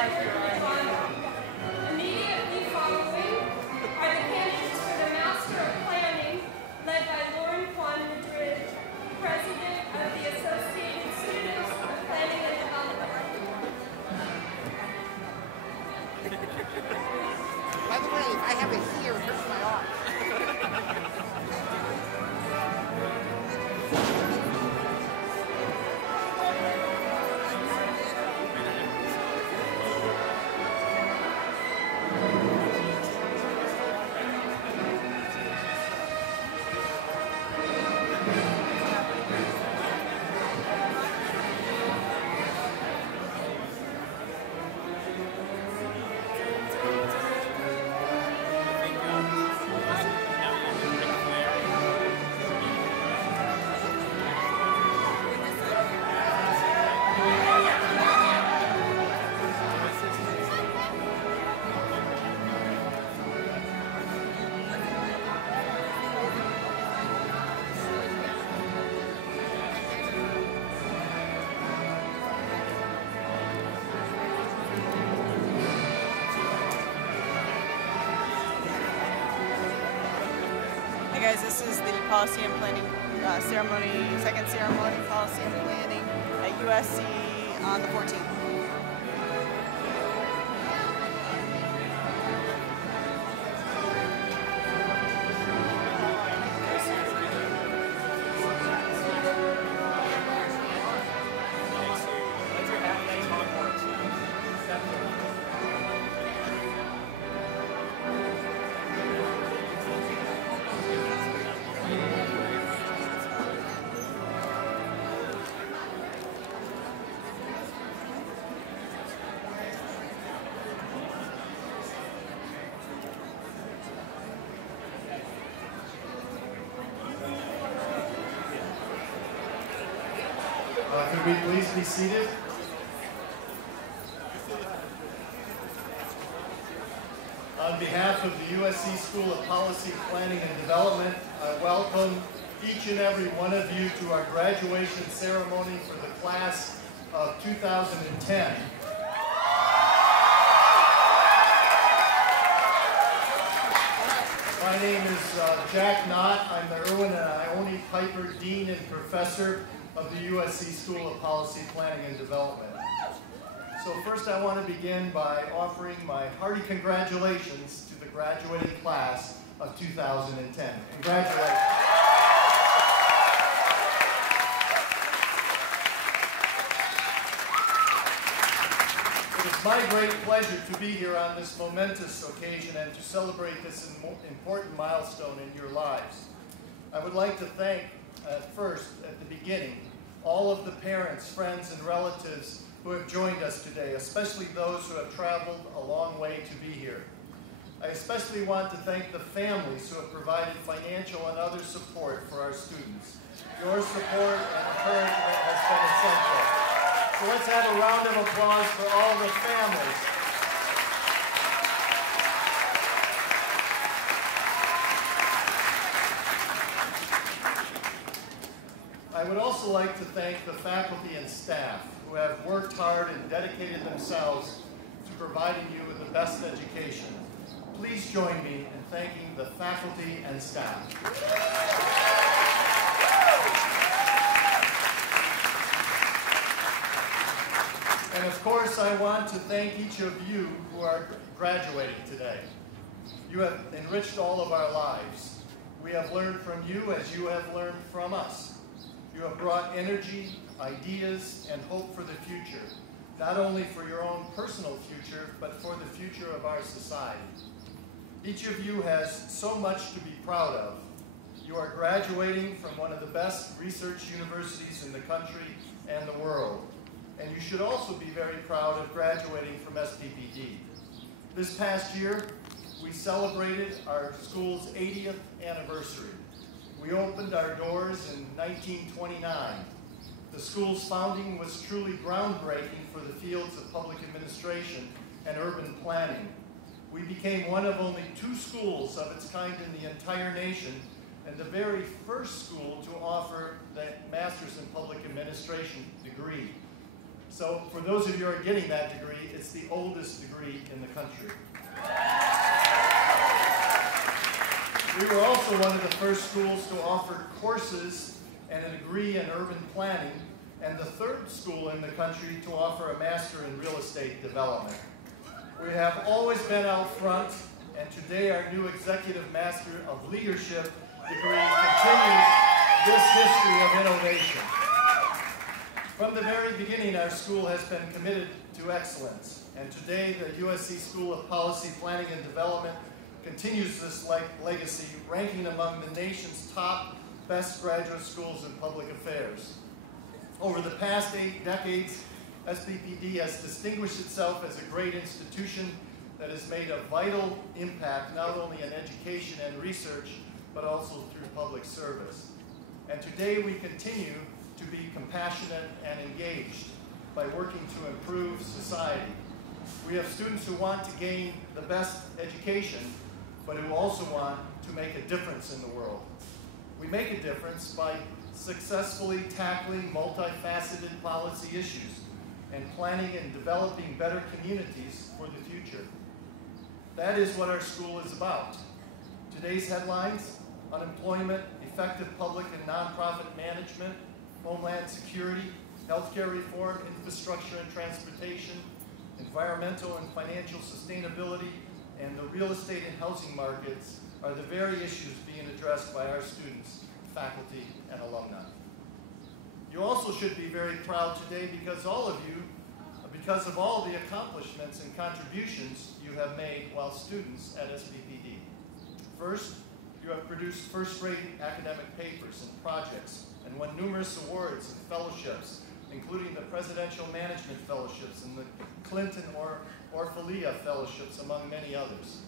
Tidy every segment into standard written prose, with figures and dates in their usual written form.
Immediately following are the candidates for the Master of Planning, led by Juan Madrid, President of the Associated Students of Planning and Development. By the way, if I have it here, it hurts my arm. Hey guys, this is the Policy and Planning ceremony, second ceremony, Policy and Planning at USC on the 14th. Could we please be seated? On behalf of the USC School of Policy, Planning, and Development, I welcome each and every one of you to our graduation ceremony for the class of 2010. My name is Jack Knott. I'm the Irwin and Ione Piper Dean and Professor of the USC School of Policy, Planning, and Development. So first I want to begin by offering my hearty congratulations to the graduating class of 2010. Congratulations. It is my great pleasure to be here on this momentous occasion and to celebrate this important milestone in your lives. I would like to thank first, at the beginning, all of the parents, friends, and relatives who have joined us today, especially those who have traveled a long way to be here. I especially want to thank the families who have provided financial and other support for our students. Your support and encouragement has been essential. So let's have a round of applause for all the families. I would also like to thank the faculty and staff who have worked hard and dedicated themselves to providing you with the best education. Please join me in thanking the faculty and staff. And of course, I want to thank each of you who are graduating today. You have enriched all of our lives. We have learned from you as you have learned from us. You have brought energy, ideas, and hope for the future, not only for your own personal future, but for the future of our society. Each of you has so much to be proud of. You are graduating from one of the best research universities in the country and the world. And you should also be very proud of graduating from SPPD. This past year, we celebrated our school's 80th anniversary. We opened our doors in 1929. The school's founding was truly groundbreaking for the fields of public administration and urban planning. We became one of only 2 schools of its kind in the entire nation, and the very first school to offer the Master's in Public Administration degree. So for those of you who are getting that degree, it's the oldest degree in the country. We were also one of the first schools to offer courses and a degree in urban planning, and the third school in the country to offer a master in real estate development. We have always been out front, and today our new Executive Master of Leadership degree continues this history of innovation. From the very beginning, our school has been committed to excellence, and today the USC School of Policy, Planning, and Development continues this legacy, ranking among the nation's top best graduate schools in public affairs. Over the past 8 decades, SPPD has distinguished itself as a great institution that has made a vital impact not only in education and research, but also through public service. And today we continue to be compassionate and engaged by working to improve society. We have students who want to gain the best education, but who also want to make a difference in the world. We make a difference by successfully tackling multifaceted policy issues and planning and developing better communities for the future. That is what our school is about. Today's headlines: unemployment, effective public and nonprofit management, homeland security, healthcare reform, infrastructure and transportation, environmental and financial sustainability, and the real estate and housing markets are the very issues being addressed by our students, faculty, and alumni. You also should be very proud today because of all the accomplishments and contributions you have made while students at SPPD. First, you have produced first-rate academic papers and projects and won numerous awards and fellowships, including the Presidential Management Fellowships and the Clinton Orphalia Fellowships, among many others.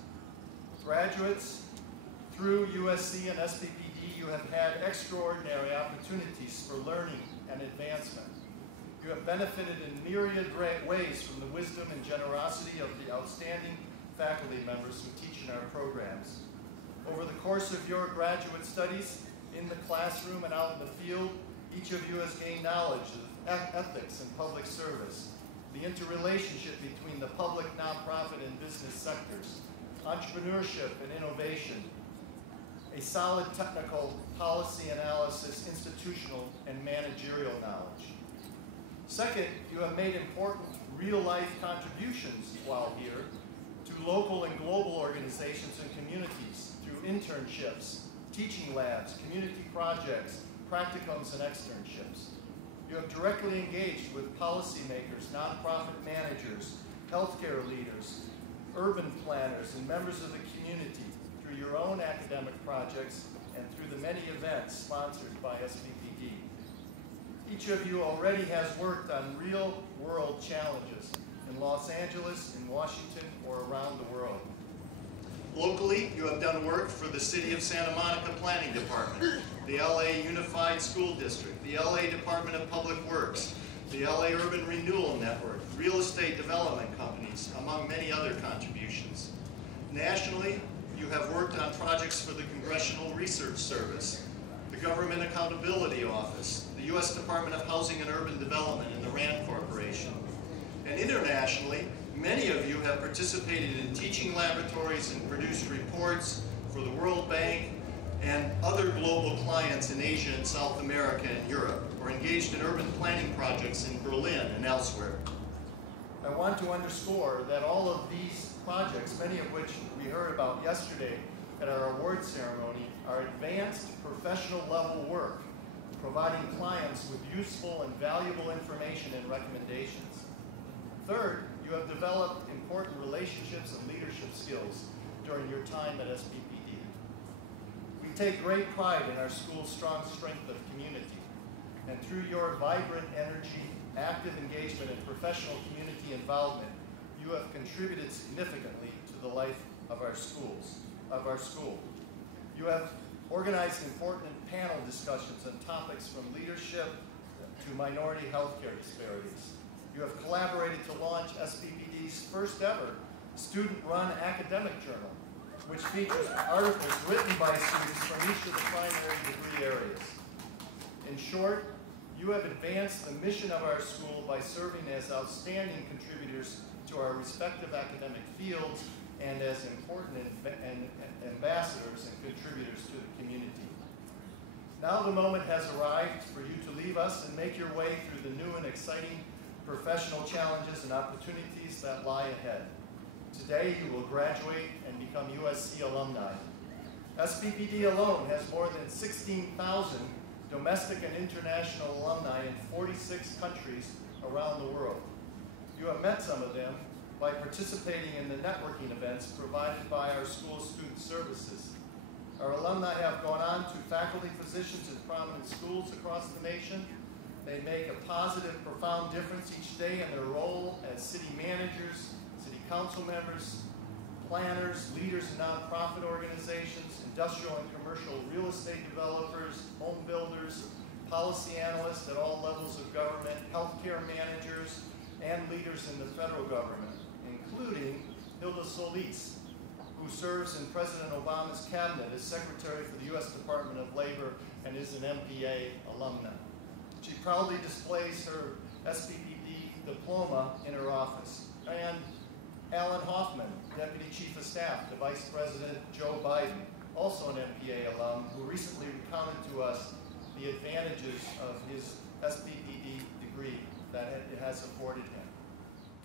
Graduates, through USC and SPPD, you have had extraordinary opportunities for learning and advancement. You have benefited in myriad ways from the wisdom and generosity of the outstanding faculty members who teach in our programs. Over the course of your graduate studies, in the classroom and out in the field, each of you has gained knowledge of ethics and public service, the interrelationship between the public, nonprofit, and business sectors, entrepreneurship and innovation, a solid technical policy analysis, institutional and managerial knowledge. Second, you have made important real-life contributions while here to local and global organizations and communities through internships, teaching labs, community projects, practicums, and externships. You have directly engaged with policymakers, nonprofit managers, healthcare leaders, urban planners, and members of the community through your own academic projects and through the many events sponsored by SPPD. Each of you already has worked on real-world challenges in Los Angeles, in Washington, or around the world. Locally, you have done work for the City of Santa Monica Planning Department, the LA Unified School District, the LA Department of Public Works, the LA Urban Renewal Network, real estate development companies, among many other contributions. Nationally, you have worked on projects for the Congressional Research Service, the Government Accountability Office, the U.S. Department of Housing and Urban Development, and the RAND Corporation. And internationally, many of you have participated in teaching laboratories and produced reports for the World Bank and other global clients in Asia and South America and Europe, or engaged in urban planning projects in Berlin and elsewhere. I want to underscore that all of these projects, many of which we heard about yesterday at our award ceremony, are advanced professional level work, providing clients with useful and valuable information and recommendations. Third, you have developed important relationships and leadership skills during your time at SPPD. We take great pride in our school's strong strength of community, and through your vibrant energy, active engagement, and professional community involvement, you have contributed significantly to the life of our school. You have organized important panel discussions on topics from leadership to minority healthcare disparities. You have collaborated to launch SPPD's first ever student-run academic journal, which features articles written by students from each of the primary degree areas. In short, You have advanced the mission of our school by serving as outstanding contributors to our respective academic fields and as important ambassadors and contributors to the community. Now the moment has arrived for you to leave us and make your way through the new and exciting professional challenges and opportunities that lie ahead. Today you will graduate and become USC alumni. SPPD alone has more than 16,000 domestic and international alumni in 46 countries around the world. You have met some of them by participating in the networking events provided by our school's student services. Our alumni have gone on to faculty positions in prominent schools across the nation. They make a positive, profound difference each day in their role as city managers, city council members, planners, leaders in nonprofit organizations, industrial and commercial real estate developers, home builders, policy analysts at all levels of government, healthcare managers, and leaders in the federal government, including Hilda Solis, who serves in President Obama's cabinet as Secretary for the U.S. Department of Labor and is an MBA alumna. She proudly displays her SPPD diploma in her office. And Alan Hoffman, Deputy Chief of Staff to Vice President Joe Biden, also an MBA alum, who recently recounted to us the advantages of his SPPD degree that it has afforded him.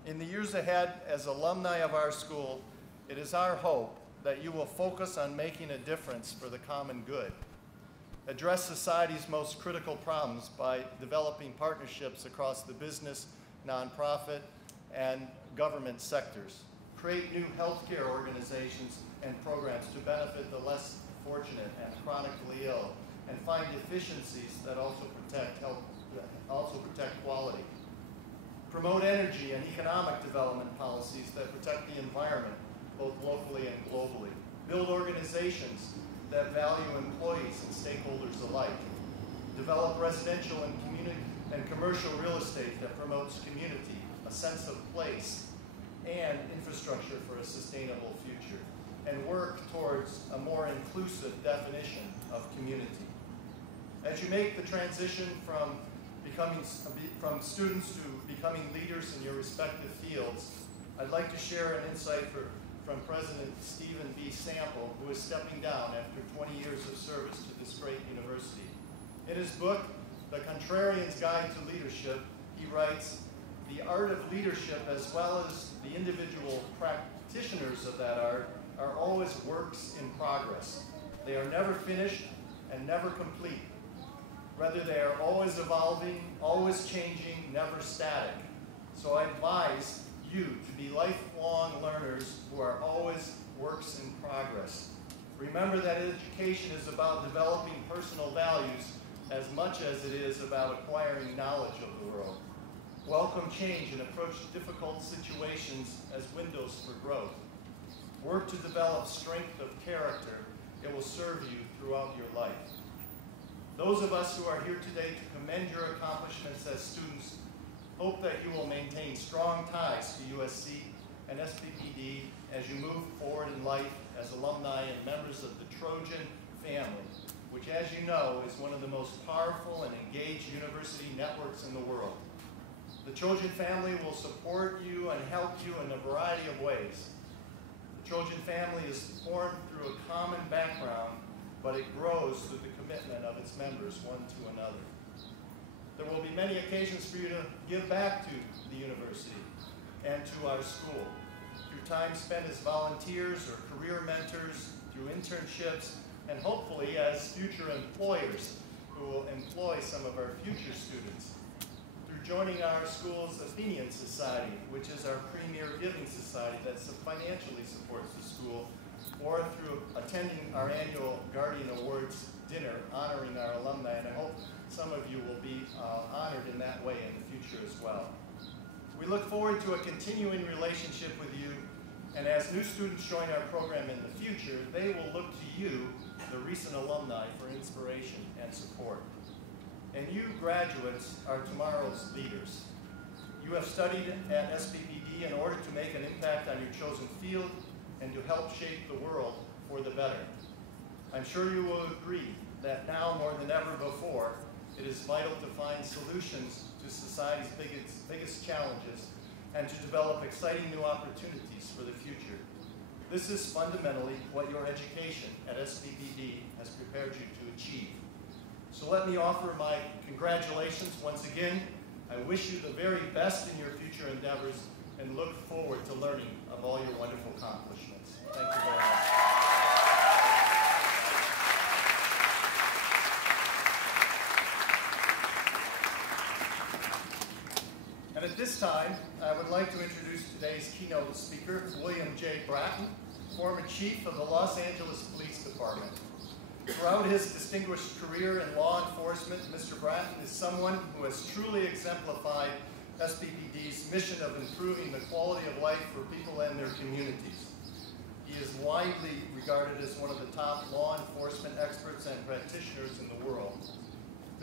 In the years ahead, as alumni of our school, it is our hope that you will focus on making a difference for the common good, address society's most critical problems by developing partnerships across the business, nonprofit, and government sectors, create new healthcare organizations and programs to benefit the less fortunate and chronically ill, and find efficiencies that also protect health, also protect quality. Promote energy and economic development policies that protect the environment, both locally and globally. Build organizations that value employees and stakeholders alike. Develop residential and commercial real estate that promotes community, a sense of place, and infrastructure for a sustainable future. And work towards a more inclusive definition of community. As you make the transition from students to becoming leaders in your respective fields, I'd like to share an insight from President Stephen B. Sample, who is stepping down after 20 years of service to this great university. In his book, The Contrarian's Guide to Leadership, he writes, "The art of leadership, as well as the individual practitioners of that art, are always works in progress. They are never finished and never complete. Rather, they are always evolving, always changing, never static. So I advise you to be lifelong learners who are always works in progress. Remember that education is about developing personal values as much as it is about acquiring knowledge of the world. Welcome change and approach difficult situations as windows for growth. Work to develop strength of character. It will serve you throughout your life." Those of us who are here today to commend your accomplishments as students hope that you will maintain strong ties to USC and SPPD as you move forward in life as alumni and members of the Trojan family, which, as you know, is one of the most powerful and engaged university networks in the world. The Trojan family will support you and help you in a variety of ways. The Trojan family is formed through a common background, but it grows through the commitment of its members one to another. There will be many occasions for you to give back to the university and to our school through time spent as volunteers or career mentors, through internships, and hopefully as future employers who will employ some of our future students, through joining our school's Athenian Society, which is our premier giving society that financially supports the school, or through attending our annual Guardian Awards dinner honoring our alumni, and I hope some of you will be honored in that way in the future as well. We look forward to a continuing relationship with you, and as new students join our program in the future, they will look to you, the recent alumni, for inspiration and support. And you graduates are tomorrow's leaders. You have studied at SPPD in order to make an impact on your chosen field and to help shape the world for the better. I'm sure you will agree that now more than ever before, It is vital to find solutions to society's biggest challenges and to develop exciting new opportunities for the future. This is fundamentally what your education at SPPD has prepared you to achieve. So let me offer my congratulations once again. I wish you the very best in your future endeavors and look forward to learning of all your wonderful accomplishments. Thank you very much. And at this time, I would like to introduce today's keynote speaker, William J. Bratton, former chief of the Los Angeles Police Department. Throughout his distinguished career in law enforcement, Mr. Bratton is someone who has truly exemplified SPPD's mission of improving the quality of life for people and their communities. He is widely regarded as one of the top law enforcement experts and practitioners in the world.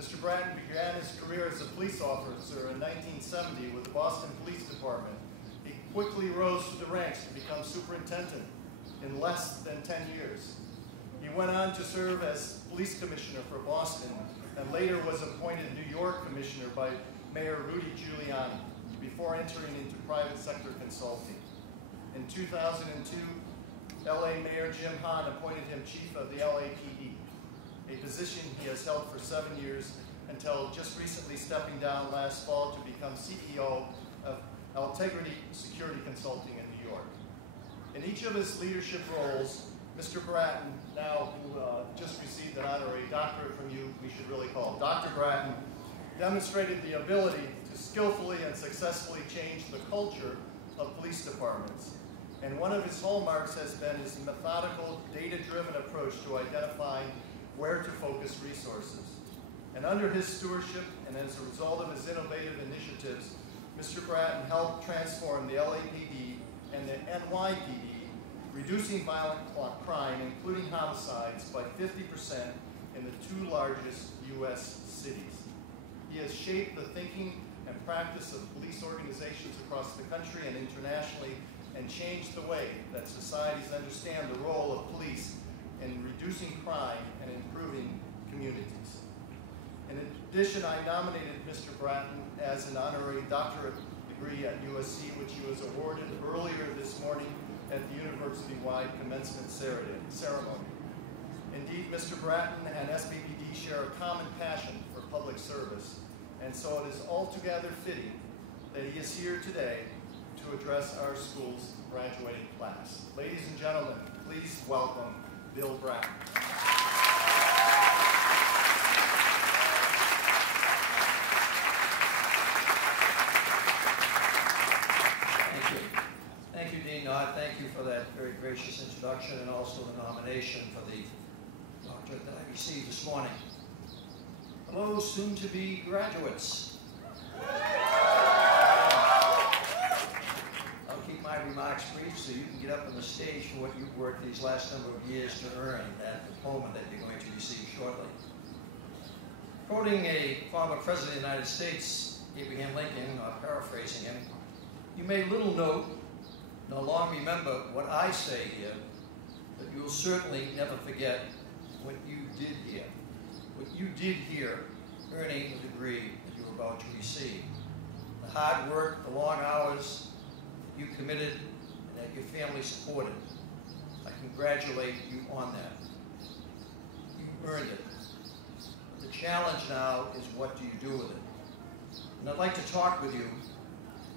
Mr. Bratton began his career as a police officer in 1970 with the Boston Police Department. He quickly rose through the ranks to become superintendent in less than 10 years. He went on to serve as police commissioner for Boston and later was appointed New York commissioner by Mayor Rudy Giuliani before entering into private sector consulting. In 2002, LA Mayor Jim Hahn appointed him chief of the LAPD, a position he has held for 7 years until just recently stepping down last fall to become CEO of Integrity Security Consulting in New York. In each of his leadership roles, Mr. Bratton, now who just received an honorary doctorate from you, we should really call Dr. Bratton, demonstrated the ability to skillfully and successfully change the culture of police departments. And one of his hallmarks has been his methodical, data-driven approach to identifying where to focus resources. And under his stewardship, and as a result of his innovative initiatives, Mr. Bratton helped transform the LAPD and the NYPD, reducing violent crime, including homicides, by 50% in the 2 largest U.S. cities. He has shaped the thinking and practice of police organizations across the country and internationally and changed the way that societies understand the role of police in reducing crime and improving communities. In addition, I nominated Mr. Bratton as an honorary doctorate degree at USC, which he was awarded earlier this morning at the university-wide commencement ceremony. Indeed, Mr. Bratton and SPPD share a common passion for public service, and so it is altogether fitting that he is here today to address our school's graduating class. Ladies and gentlemen, please welcome Bill Bratton. Thank you. Thank you, Dean Nod. Thank you for that very gracious introduction and also the nomination for the doctorate that I received this morning. Hello, soon-to-be graduates. I'll keep my remarks brief so you can get up on the stage for what you've worked these last number of years to earn that diploma that you're going to receive shortly. Quoting a former president of the United States, Abraham Lincoln, or paraphrasing him, you may little note nor long remember what I say here, but you will certainly never forget what you did here. What you did here, earning the degree that you were about to receive. The hard work, the long hours that you committed and that your family supported. I congratulate you on that. You earned it. The challenge now is what do you do with it? And I'd like to talk with you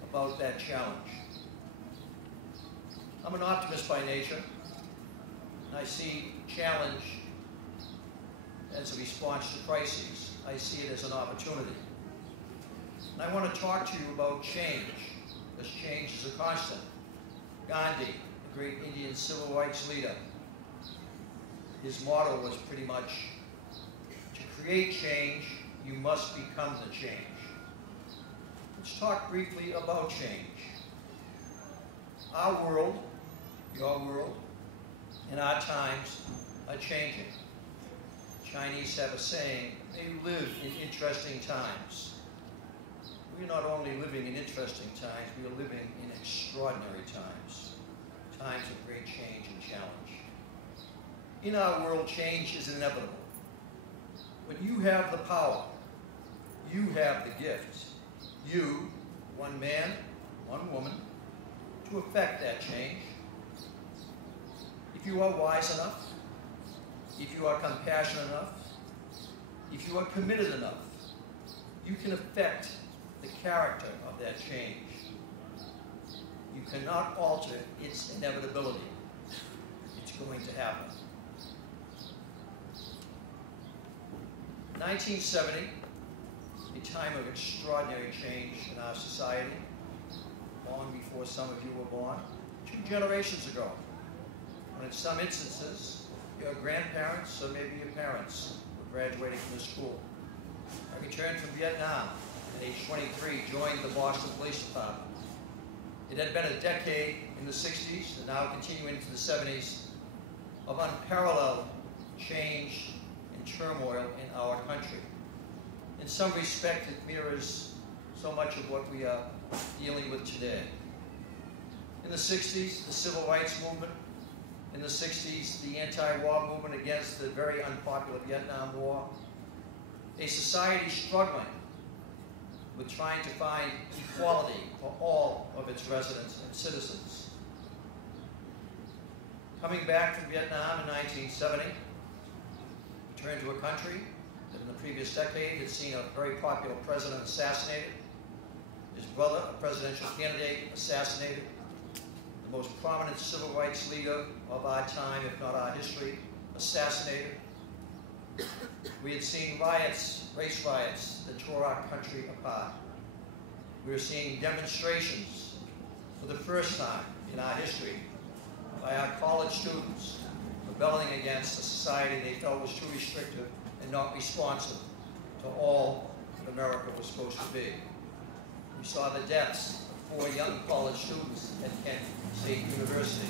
about that challenge. I'm an optimist by nature, and I see challenge as a response to crises. I see it as an opportunity. And I want to talk to you about change, because change is a constant. Gandhi, the great Indian civil rights leader, his motto was pretty much, to create change, you must become the change. Let's talk briefly about change. Our world, your world, and our times are changing. Chinese have a saying, they live in interesting times. We're not only living in interesting times, we are living in extraordinary times. Times of great change and challenge. In our world, change is inevitable. But you have the power you have the gift. You, one man, one woman, to effect that change. If you are wise enough, if you are compassionate enough, if you are committed enough, you can affect the character of that change. You cannot alter its inevitability. It's going to happen. 1970, a time of extraordinary change in our society, long before some of you were born, 2 generations ago, when in some instances, your grandparents or maybe your parents were graduating from the school. I returned from Vietnam at age 23, joined the Boston Police Department. It had been a decade in the 60s, and now continuing into the 70s, of unparalleled change and turmoil in our country. In some respect, it mirrors so much of what we are dealing with today. In the 60s, the civil rights movement. In the 60s, the anti-war movement against the very unpopular Vietnam War. A society struggling with trying to find equality for all of its residents and citizens. Coming back from Vietnam in 1970, returned to a country that in the previous decade had seen a very popular president assassinated, his brother, a presidential candidate, assassinated, the most prominent civil rights leader of our time, if not our history, assassinated. We had seen riots, race riots, that tore our country apart. We were seeing demonstrations for the first time in our history by our college students rebelling against a society they felt was too restrictive and not responsive to all that America was supposed to be. We saw the deaths of 4 young college students at Kent State University.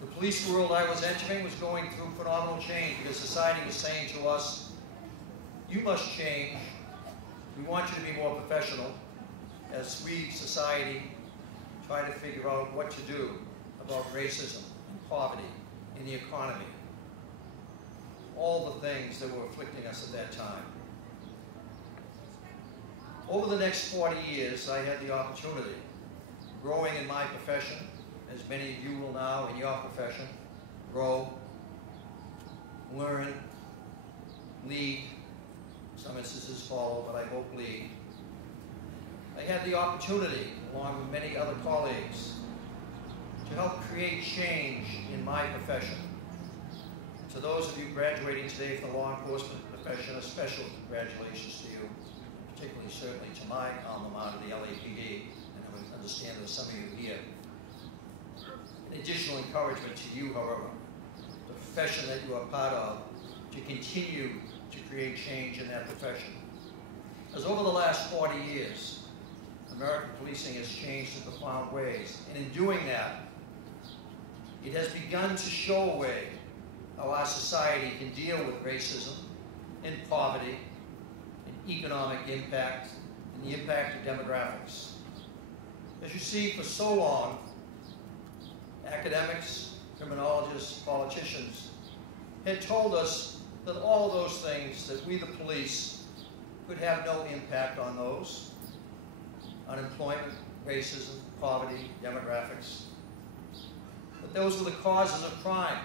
The police world I was entering was going through phenomenal change because society was saying to us, you must change. We want you to be more professional as we, society, try to figure out what to do about racism and poverty in the economy. All the things that were afflicting us at that time. Over the next 40 years, I had the opportunity, growing in my profession, as many of you will now in your profession, grow, learn, lead, some instances follow, but I hope lead. I had the opportunity, along with many other colleagues, to help create change in my profession. To those of you graduating today from the law enforcement profession, a special congratulations to you, particularly certainly to my alma mater, the LAPD, and I would understand there's some of you here. An additional encouragement to you, however, the profession that you are part of, to continue to create change in that profession. As over the last 40 years, American policing has changed in profound ways, and in doing that, it has begun to show a way how our society can deal with racism and poverty and economic impact and the impact of demographics. As you see, for so long, academics, criminologists, politicians had told us that all of those things, that we the police could have no impact on those. Unemployment, racism, poverty, demographics. But those were the causes of crime.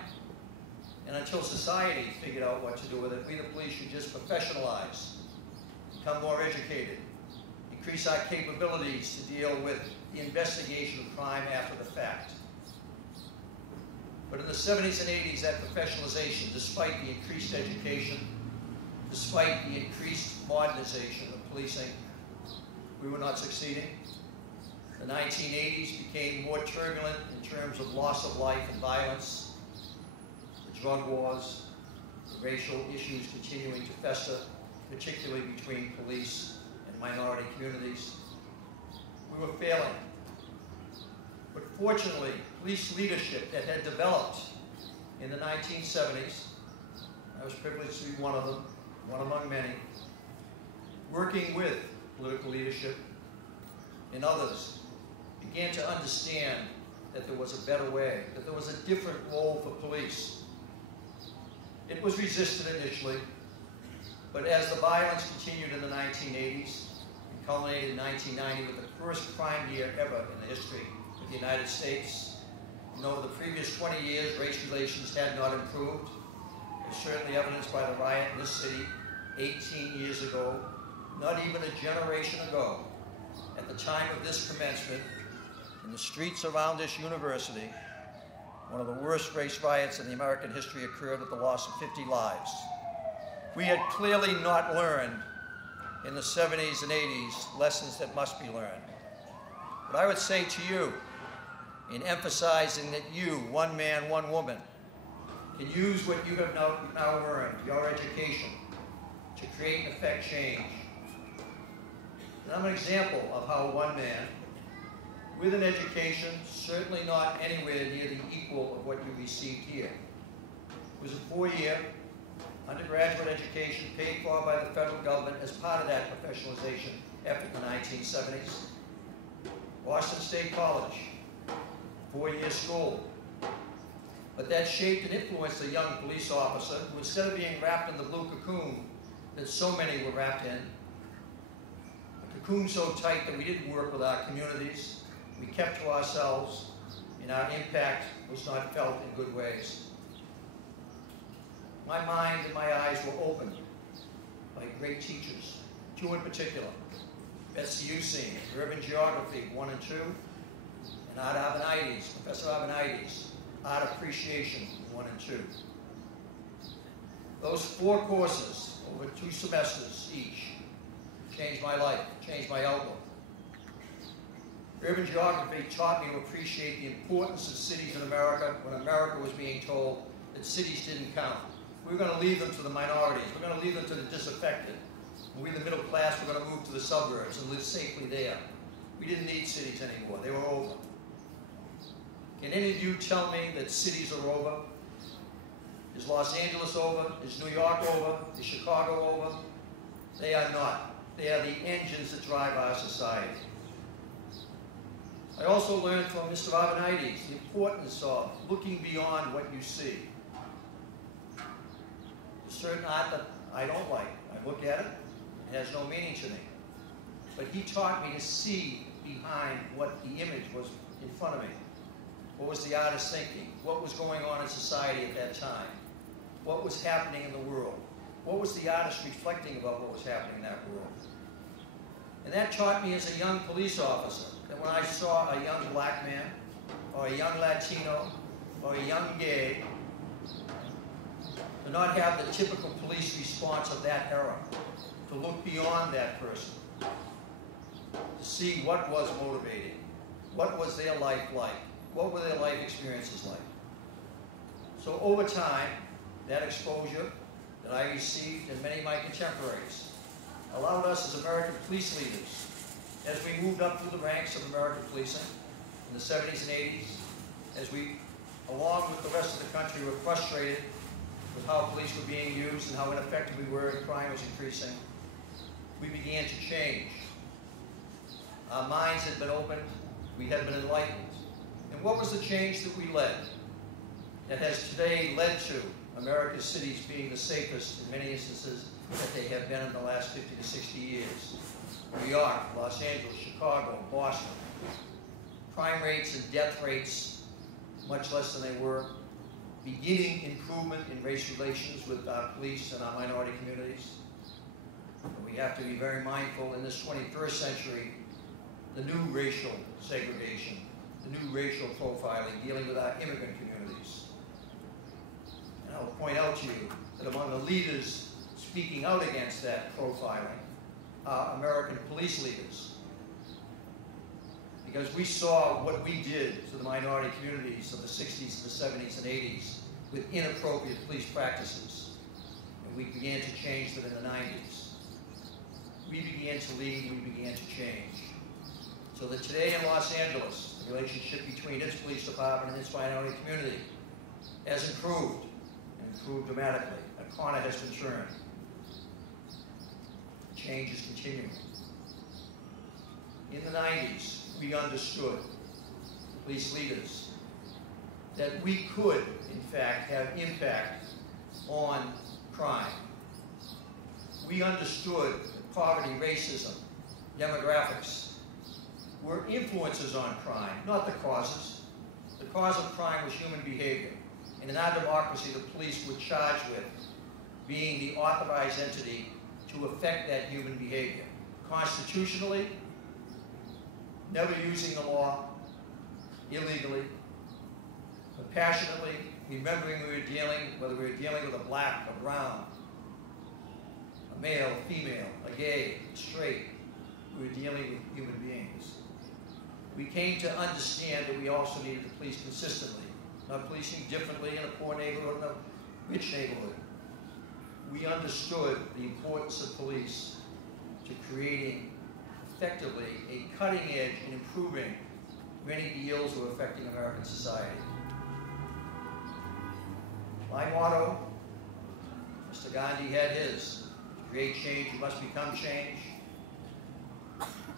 And until society figured out what to do with it, we the police should just professionalize, become more educated, increase our capabilities to deal with the investigation of crime after the fact. But in the 70s and 80s, that professionalization, despite the increased education, despite the increased modernization of policing, we were not succeeding. The 1980s became more turbulent in terms of loss of life and violence, the drug wars, the racial issues continuing to fester, particularly between police and minority communities. We were failing. But fortunately, police leadership that had developed in the 1970s, I was privileged to be one of them, one among many, working with political leadership and others, began to understand that there was a better way, that there was a different role for police. It was resisted initially, But as the violence continued in the 1980s, it culminated in 1990 with the first crime year ever in the history of the United States. And over the previous 20 years, race relations had not improved. It's certainly evidenced by the riot in this city 18 years ago, not even a generation ago. At the time of this commencement, in the streets around this university, one of the worst race riots in the American history occurred with the loss of 50 lives. We had clearly not learned in the 70s and 80s lessons that must be learned. But I would say to you, in emphasizing that you, one man, one woman, can use what you have now earned, your education, to create and effect change. And I'm an example of how one man, with an education, certainly not anywhere near the equal of what you received here. It was a 4-year undergraduate education paid for by the federal government as part of that professionalization after the 1970s. Washington State College, 4-year school. But that shaped and influenced a young police officer who, instead of being wrapped in the blue cocoon that so many were wrapped in, a cocoon so tight that we didn't work with our communities, we kept to ourselves, and our impact was not felt in good ways. My mind and my eyes were opened by great teachers, 2 in particular. Betsy Using, Urban Geography 1 and 2, and Art Abenides, Professor Abenides, Art Appreciation 1 and 2. Those 4 courses over 2 semesters each changed my life, changed my outlook. Urban Geography taught me to appreciate the importance of cities in America when America was being told that cities didn't count. We were going to leave them to the minorities. We're going to leave them to the disaffected. And we, the middle class, were going to move to the suburbs and live safely there. We didn't need cities anymore. They were over. Can any of you tell me that cities are over? Is Los Angeles over? Is New York over? Is Chicago over? They are not. They are the engines that drive our society. I also learned from Mr. Abenides the importance of looking beyond what you see. There's certain art that I don't like. I look at it, it has no meaning to me. But he taught me to see behind what the image was in front of me. What was the artist thinking? What was going on in society at that time? What was happening in the world? What was the artist reflecting about what was happening in that world? And that taught me as a young police officer that when I saw a young black man, or a young Latino, or a young gay, to not have the typical police response of that era, to look beyond that person, to see what was motivating, what was their life like, what were their life experiences like. So over time, that exposure that I received and many of my contemporaries allowed us as American police leaders, as we moved up through the ranks of American policing in the 70s and 80s, as we, along with the rest of the country, were frustrated with how police were being used and how ineffective we were and crime was increasing, we began to change. Our minds had been opened, we had been enlightened. And what was the change that we led that has today led to America's cities being the safest in many instances that they have been in the last 50 to 60 years? New York, Los Angeles, Chicago, Boston. Crime rates and death rates much less than they were. Beginning improvement in race relations with our police and our minority communities. But we have to be very mindful in this 21st century, the new racial segregation, the new racial profiling, dealing with our immigrant communities. And I'll point out to you that among the leaders speaking out against that profiling are American police leaders. Because we saw what we did to the minority communities of the 60s, the 70s, and 80s with inappropriate police practices. And we began to change them in the 90s. We began to lead, we began to change. So that today in Los Angeles, the relationship between its police department and its minority community has improved, and improved dramatically. A corner has been turned. Change is continuing. In the 90s, we understood, police leaders, that we could, in fact, have impact on crime. we understood that poverty, racism, demographics were influences on crime, not the causes. The cause of crime was human behavior. And in our democracy, the police were charged with being the authorized entity to affect that human behavior. Constitutionally, never using the law illegally, but passionately, remembering whether we were dealing with a black, a brown, a male, a female, a gay, a straight, we were dealing with human beings. We came to understand that we also needed to police consistently, not policing differently in a poor neighborhood and a rich neighborhood. We understood the importance of police to creating effectively a cutting edge in improving many ills that were affecting American society. My motto, Mr. Gandhi had his, to create change, you must become change.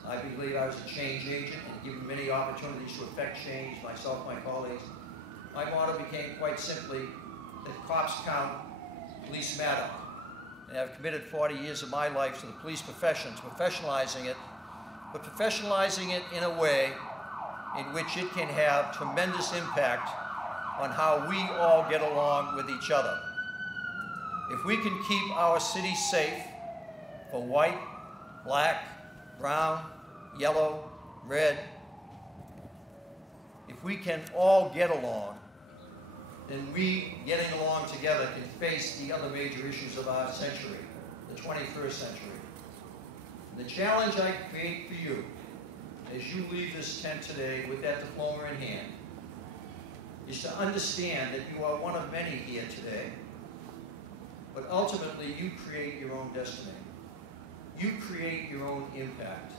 I believe I was a change agent and given many opportunities to affect change, myself, my colleagues. My motto became quite simply that cops count, police matter. And I've committed 40 years of my life to the police profession, to professionalizing it, but professionalizing it in a way in which it can have tremendous impact on how we all get along with each other. If we can keep our city safe for white, black, brown, yellow, red, if we can all get along, then we, getting along together, can face the other major issues of our century, the 21st century. The challenge I create for you, as you leave this tent today with that diploma in hand, is to understand that you are one of many here today, but ultimately you create your own destiny. You create your own impact.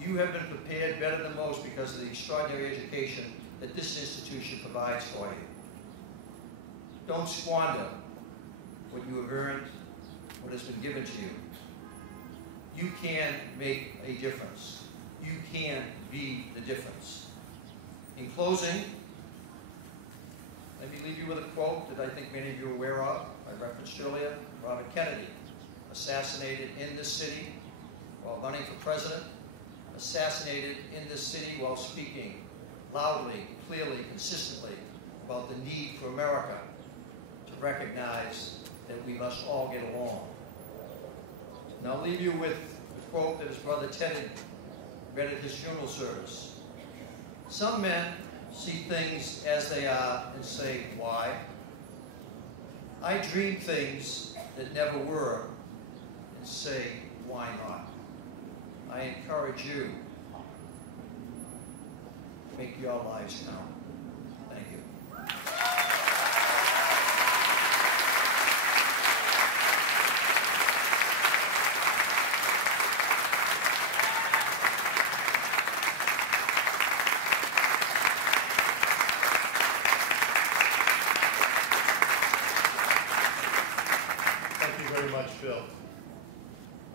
You have been prepared better than most because of the extraordinary education that this institution provides for you. Don't squander what you have earned, what has been given to you. You can make a difference. You can be the difference. In closing, let me leave you with a quote that I think many of you are aware of. I referenced earlier, Robert Kennedy, assassinated in this city while running for president, assassinated in this city while speaking loudly, clearly, consistently about the need for America to recognize that we must all get along. And I'll leave you with a quote that his brother Ted read at his funeral service. Some men see things as they are and say, why? I dream things that never were and say, why not? I encourage you, make your lives count. Thank you. Phil.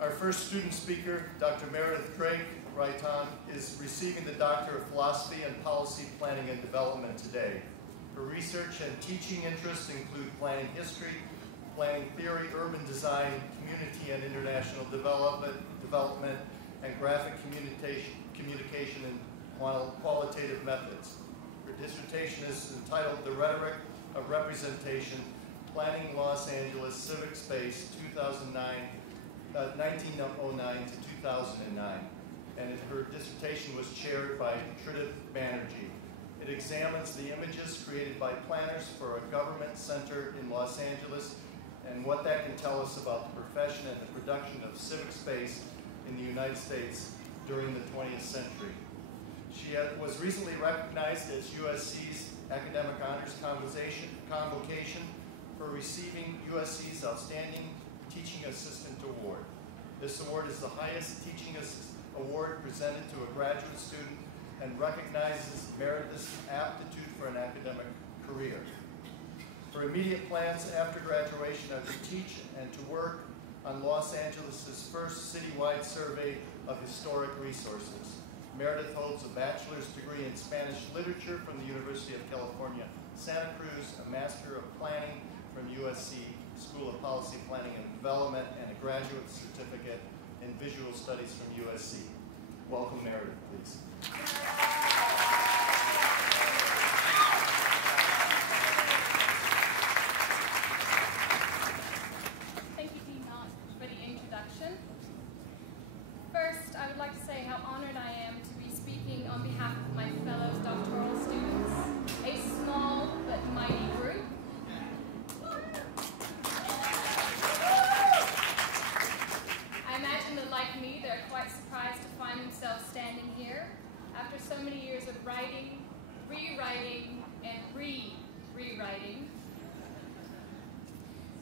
Our first student speaker, Dr. Meredith Craig, right on, is receiving the Doctor of Philosophy and Policy Planning and Development today. Her research and teaching interests include planning history, planning theory, urban design, community and international development, and graphic communication and qualitative methods. Her dissertation is entitled The Rhetoric of Representation, Planning Los Angeles Civic Space 1909 to 2009. And her dissertation was chaired by Tridith Banerjee. It examines the images created by planners for a government center in Los Angeles and what that can tell us about the profession and the production of civic space in the United States during the 20th century. She was recently recognized as USC's Academic Honors Convocation for receiving USC's Outstanding Teaching Assistant Award. This award is the highest teaching award presented to a graduate student and recognizes Meredith's aptitude for an academic career. Her immediate plans after graduation are to teach and to work on Los Angeles' first citywide survey of historic resources. Meredith holds a bachelor's degree in Spanish literature from the University of California, Santa Cruz, a Master of Planning from USC School of Policy, Planning and Development, and a graduate certificate in Visual Studies from USC. Welcome, Meredith, please. Thank you, Dean Knott, for the introduction. First, I would like to say how honored I am to be speaking on behalf of my fellow doctoral students, a small but mighty group. I imagine that, like me, they're quite surprised to find themselves standing here after so many years of writing, rewriting, and rewriting.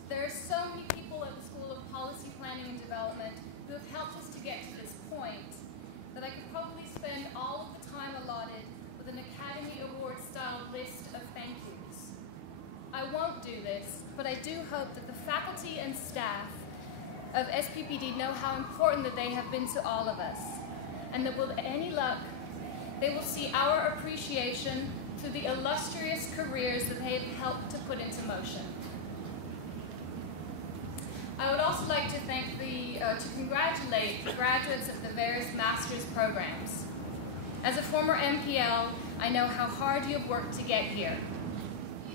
There are so many people at the School of Policy, Planning and Development who have helped us to get to this point that I could probably spend all of the time allotted with an Academy Award-style list of thank yous. I won't do this, but I do hope that the faculty and staff of SPPD know how important that they have been to all of us, and that with any luck, they will see our appreciation through the illustrious careers that they have helped to put into motion. I would also like to congratulate the graduates of the various master's programs. As a former MPL, I know how hard you have worked to get here.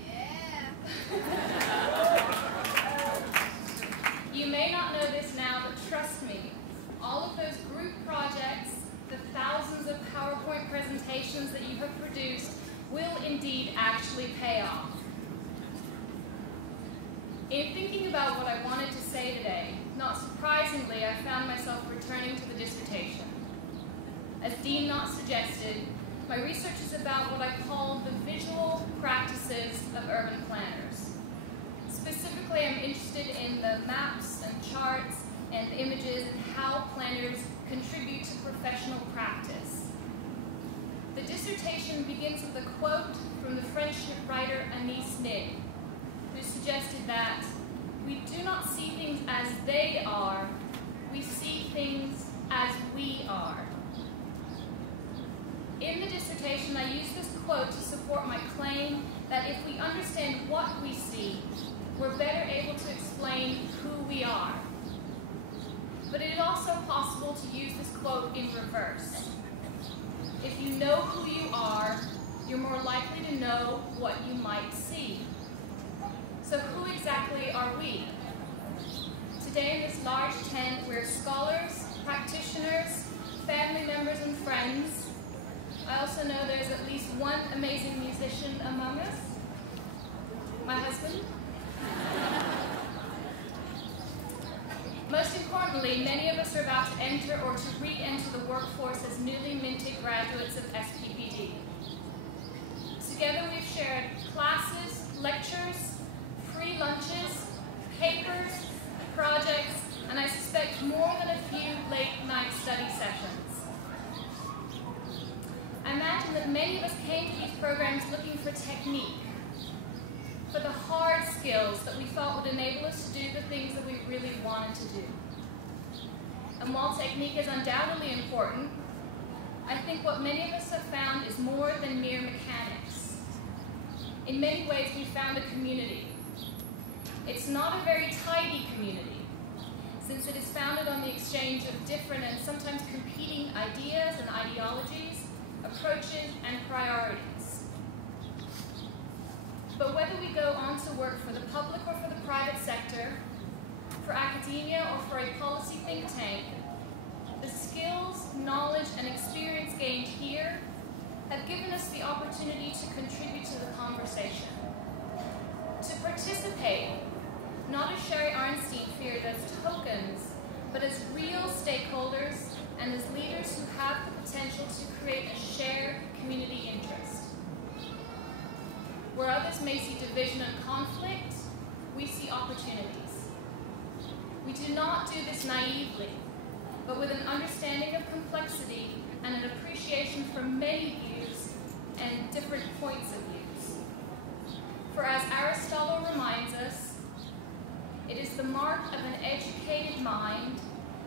Yeah! You may not know this now, but trust me, all of those group projects, the thousands of PowerPoint presentations that you have produced will indeed actually pay off. In thinking about what I wanted to say today, not surprisingly, I found myself returning to the dissertation. As Dean Knott suggested, my research is about what I call the visual practices of urban planners. Specifically, I'm interested in the maps and charts and images and how planners contribute to professional practice. The dissertation begins with a quote from the French writer Anis Nin, who suggested that we do not see things as they are, we see things as we are. In the dissertation, I use this quote to support my claim that if we understand what we see, we're better able to explain who we are. But it is also possible to use this quote in reverse. If you know who you are, you're more likely to know what you might see. So who exactly are we? Today in this large tent, we're scholars, practitioners, family members, and friends. I also know there's at least one amazing musician among us, my husband. Most importantly, many of us are about to enter or to re-enter the workforce as newly minted graduates of SPPD. Together we've shared classes, lectures, free lunches, papers, projects, and I suspect more than a few late-night study sessions. I imagine that many of us came to these programs looking for technique, for the hard skills that we thought would enable us to do the things that we really wanted to do. And while technique is undoubtedly important, I think what many of us have found is more than mere mechanics. In many ways, we found a community. It's not a very tidy community, since it is founded on the exchange of different and sometimes competing ideas and ideologies, approaches, and priorities. But whether we go on to work for the public or for the private sector, for academia or for a policy think tank, the skills, knowledge, and experience gained here have given us the opportunity to contribute to the conversation, to participate, not as Sherry Arnstein feared as tokens, but as real stakeholders and as leaders who have the potential to create a shared community interest. Where others may see division and conflict, we see opportunities. We do not do this naively, but with an understanding of complexity and an appreciation for many views and different points of views. For as Aristotle reminds us, it is the mark of an educated mind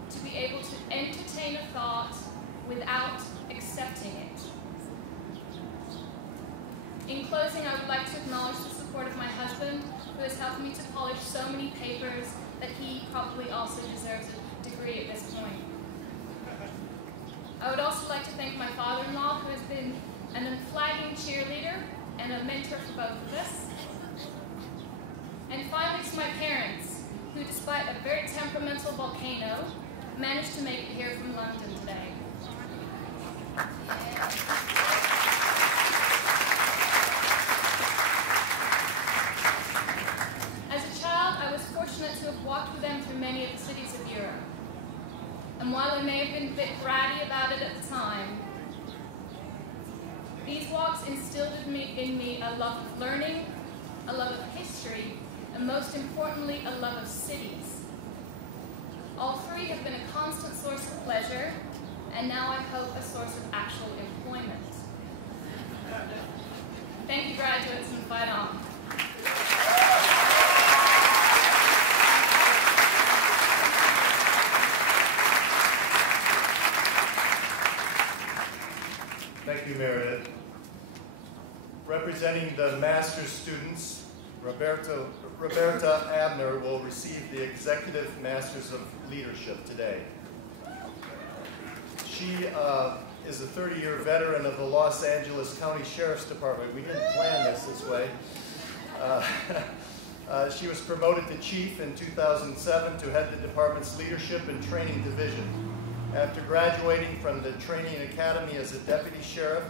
to be able to entertain a thought without accepting it. In closing, I would like to acknowledge the support support of my husband, who has helped me to polish so many papers that he probably also deserves a degree at this point. I would also like to thank my father-in-law, who has been an unflagging cheerleader and a mentor for both of us. And finally to my parents, who despite a very temperamental volcano, managed to make it here from London today. As a child, I was fortunate to have walked with them through many of the cities of Europe. And while I may have been a bit bratty about it at the time, these walks instilled in me a love of learning, a love of history, and most importantly, a love of cities. All three have been a constant source of pleasure, and now I hope a source of actual employment. Thank you, graduates, and fight on. Thank you, Meredith. Representing the master's students, Roberta Abner will receive the Executive Masters of Leadership today. She is a 30-year veteran of the Los Angeles County Sheriff's Department. We didn't plan this way. She was promoted to chief in 2007 to head the department's leadership and training division. After graduating from the training academy as a deputy sheriff,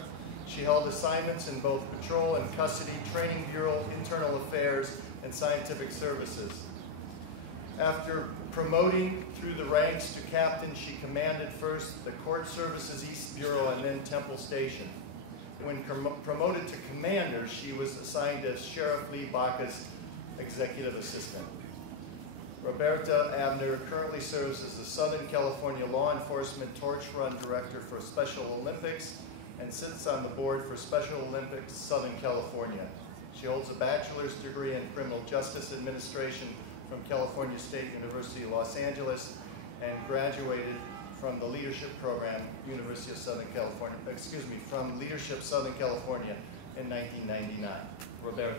she held assignments in both patrol and custody, training bureau, internal affairs, and scientific services. After promoting through the ranks to captain, she commanded first the Court Services East Bureau and then Temple Station. When promoted to commander, she was assigned as Sheriff Lee Baca's executive assistant. Roberta Abner currently serves as the Southern California Law Enforcement Torch Run Director for Special Olympics and sits on the board for Special Olympics Southern California. She holds a bachelor's degree in criminal justice administration from California State University, Los Angeles, and graduated from the leadership program, University of Southern California, from Leadership Southern California in 1999. Roberta.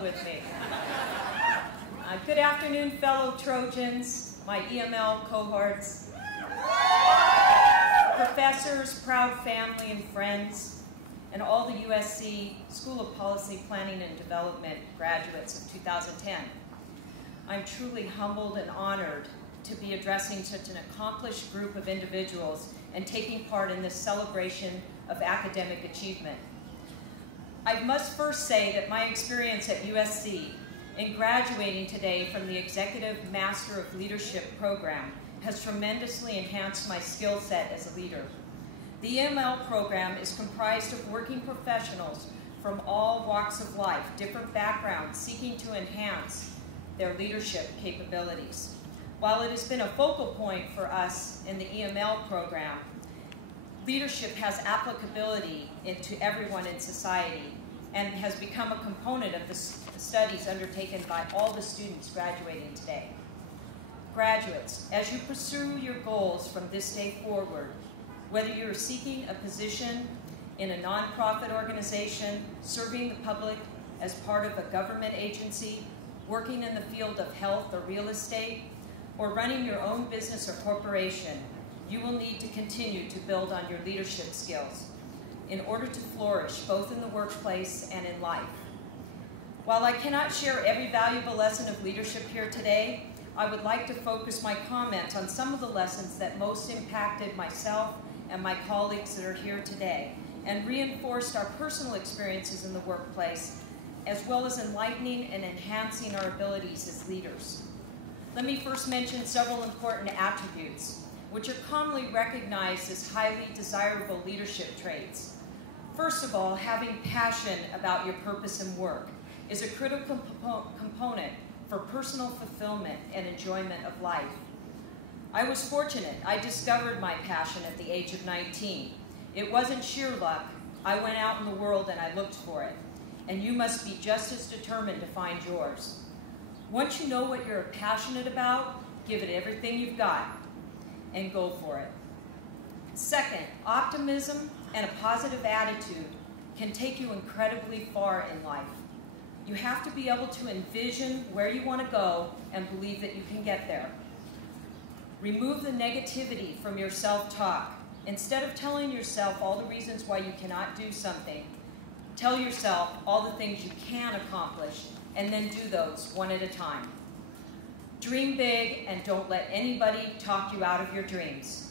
With me. Good afternoon, fellow Trojans, my EML cohorts, professors, proud family and friends, and all the USC School of Policy, Planning and Development graduates of 2010. I'm truly humbled and honored to be addressing such an accomplished group of individuals and taking part in this celebration of academic achievement. I must first say that my experience at USC in graduating today from the Executive Master of Leadership program has tremendously enhanced my skill set as a leader. The EML program is comprised of working professionals from all walks of life, different backgrounds, seeking to enhance their leadership capabilities. While it has been a focal point for us in the EML program, leadership has applicability into everyone in society and has become a component of the studies undertaken by all the students graduating today. Graduates, as you pursue your goals from this day forward, whether you're seeking a position in a nonprofit organization, serving the public as part of a government agency, working in the field of health or real estate, or running your own business or corporation, you will need to continue to build on your leadership skills in order to flourish both in the workplace and in life. While I cannot share every valuable lesson of leadership here today, I would like to focus my comments on some of the lessons that most impacted myself and my colleagues that are here today and reinforced our personal experiences in the workplace, as well as enlightening and enhancing our abilities as leaders. Let me first mention several important attributes which are commonly recognized as highly desirable leadership traits. First of all, having passion about your purpose and work is a critical component for personal fulfillment and enjoyment of life. I was fortunate. I discovered my passion at the age of 19. It wasn't sheer luck. I went out in the world and I looked for it. And you must be just as determined to find yours. Once you know what you're passionate about, give it everything you've got and go for it. Second, optimism and a positive attitude can take you incredibly far in life. You have to be able to envision where you want to go and believe that you can get there. Remove the negativity from your self-talk. Instead of telling yourself all the reasons why you cannot do something, tell yourself all the things you can accomplish and then do those one at a time. Dream big and don't let anybody talk you out of your dreams.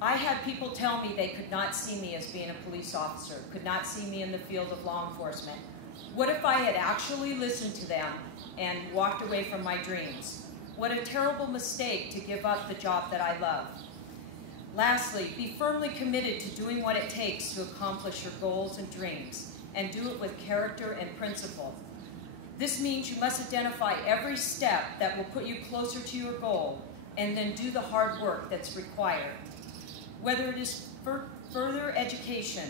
I had people tell me they could not see me as being a police officer, could not see me in the field of law enforcement. What if I had actually listened to them and walked away from my dreams? What a terrible mistake to give up the job that I love. Lastly, be firmly committed to doing what it takes to accomplish your goals and dreams, and do it with character and principle. This means you must identify every step that will put you closer to your goal, and then do the hard work that's required. Whether it is further education,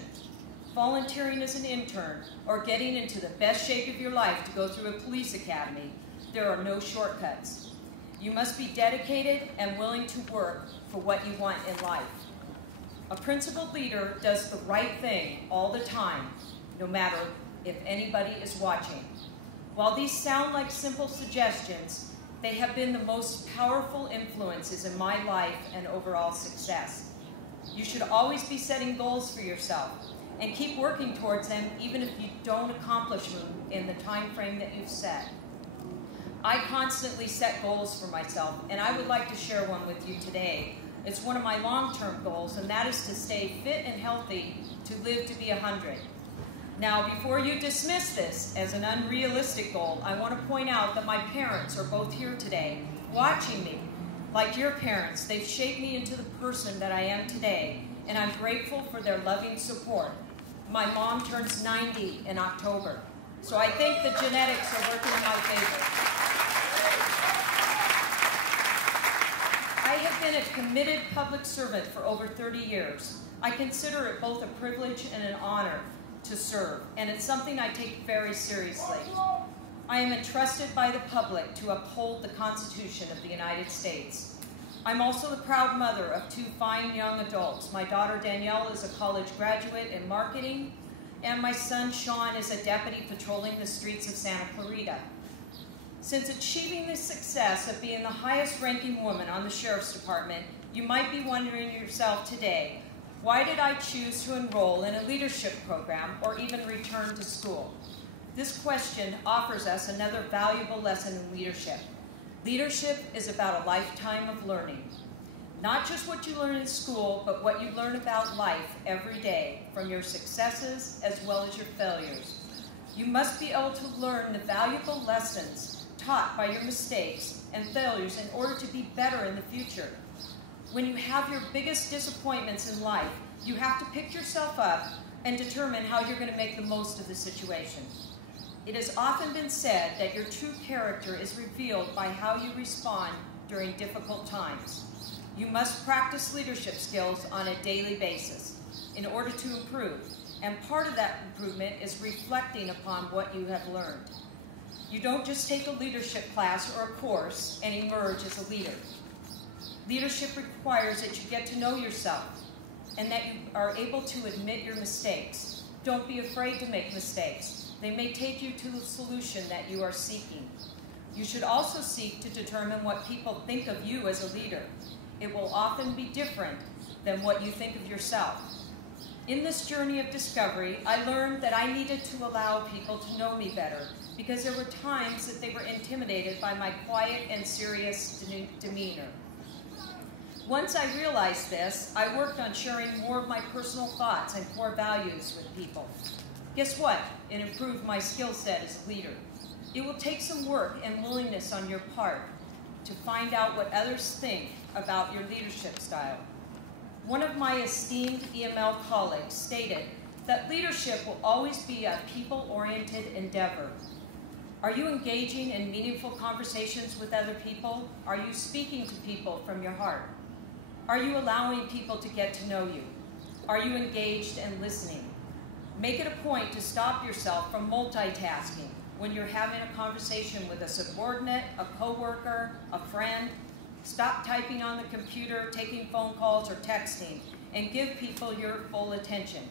volunteering as an intern, or getting into the best shape of your life to go through a police academy, there are no shortcuts. You must be dedicated and willing to work for what you want in life. A principled leader does the right thing all the time, no matter if anybody is watching. While these sound like simple suggestions, they have been the most powerful influences in my life and overall success. You should always be setting goals for yourself and keep working towards them even if you don't accomplish them in the time frame that you've set. I constantly set goals for myself, and I would like to share one with you today. It's one of my long-term goals, and that is to stay fit and healthy to live to be 100. Now, before you dismiss this as an unrealistic goal, I want to point out that my parents are both here today, watching me. Like your parents, they've shaped me into the person that I am today, and I'm grateful for their loving support. My mom turns 90 in October, so I think the genetics are working in my favor. I have been a committed public servant for over 30 years. I consider it both a privilege and an honor to serve, and it's something I take very seriously. I am entrusted by the public to uphold the Constitution of the United States. I'm also the proud mother of two fine young adults. My daughter Danielle is a college graduate in marketing, and my son Sean is a deputy patrolling the streets of Santa Clarita. Since achieving the success of being the highest ranking woman on the Sheriff's Department, you might be wondering yourself today, why did I choose to enroll in a leadership program or even return to school? This question offers us another valuable lesson in leadership. Leadership is about a lifetime of learning. Not just what you learn in school, but what you learn about life every day, from your successes as well as your failures. You must be able to learn the valuable lessons taught by your mistakes and failures in order to be better in the future. When you have your biggest disappointments in life, you have to pick yourself up and determine how you're going to make the most of the situation. It has often been said that your true character is revealed by how you respond during difficult times. You must practice leadership skills on a daily basis in order to improve, and part of that improvement is reflecting upon what you have learned. You don't just take a leadership class or a course and emerge as a leader. Leadership requires that you get to know yourself and that you are able to admit your mistakes. Don't be afraid to make mistakes. They may take you to the solution that you are seeking. You should also seek to determine what people think of you as a leader. It will often be different than what you think of yourself. In this journey of discovery, I learned that I needed to allow people to know me better because there were times that they were intimidated by my quiet and serious demeanor. Once I realized this, I worked on sharing more of my personal thoughts and core values with people. Guess what? It improved my skill set as a leader. It will take some work and willingness on your part to find out what others think about your leadership style. One of my esteemed EML colleagues stated that leadership will always be a people-oriented endeavor. Are you engaging in meaningful conversations with other people? Are you speaking to people from your heart? Are you allowing people to get to know you? Are you engaged and listening? Make it a point to stop yourself from multitasking, when you're having a conversation with a subordinate, a coworker, a friend. Stop typing on the computer, taking phone calls, or texting, and give people your full attention.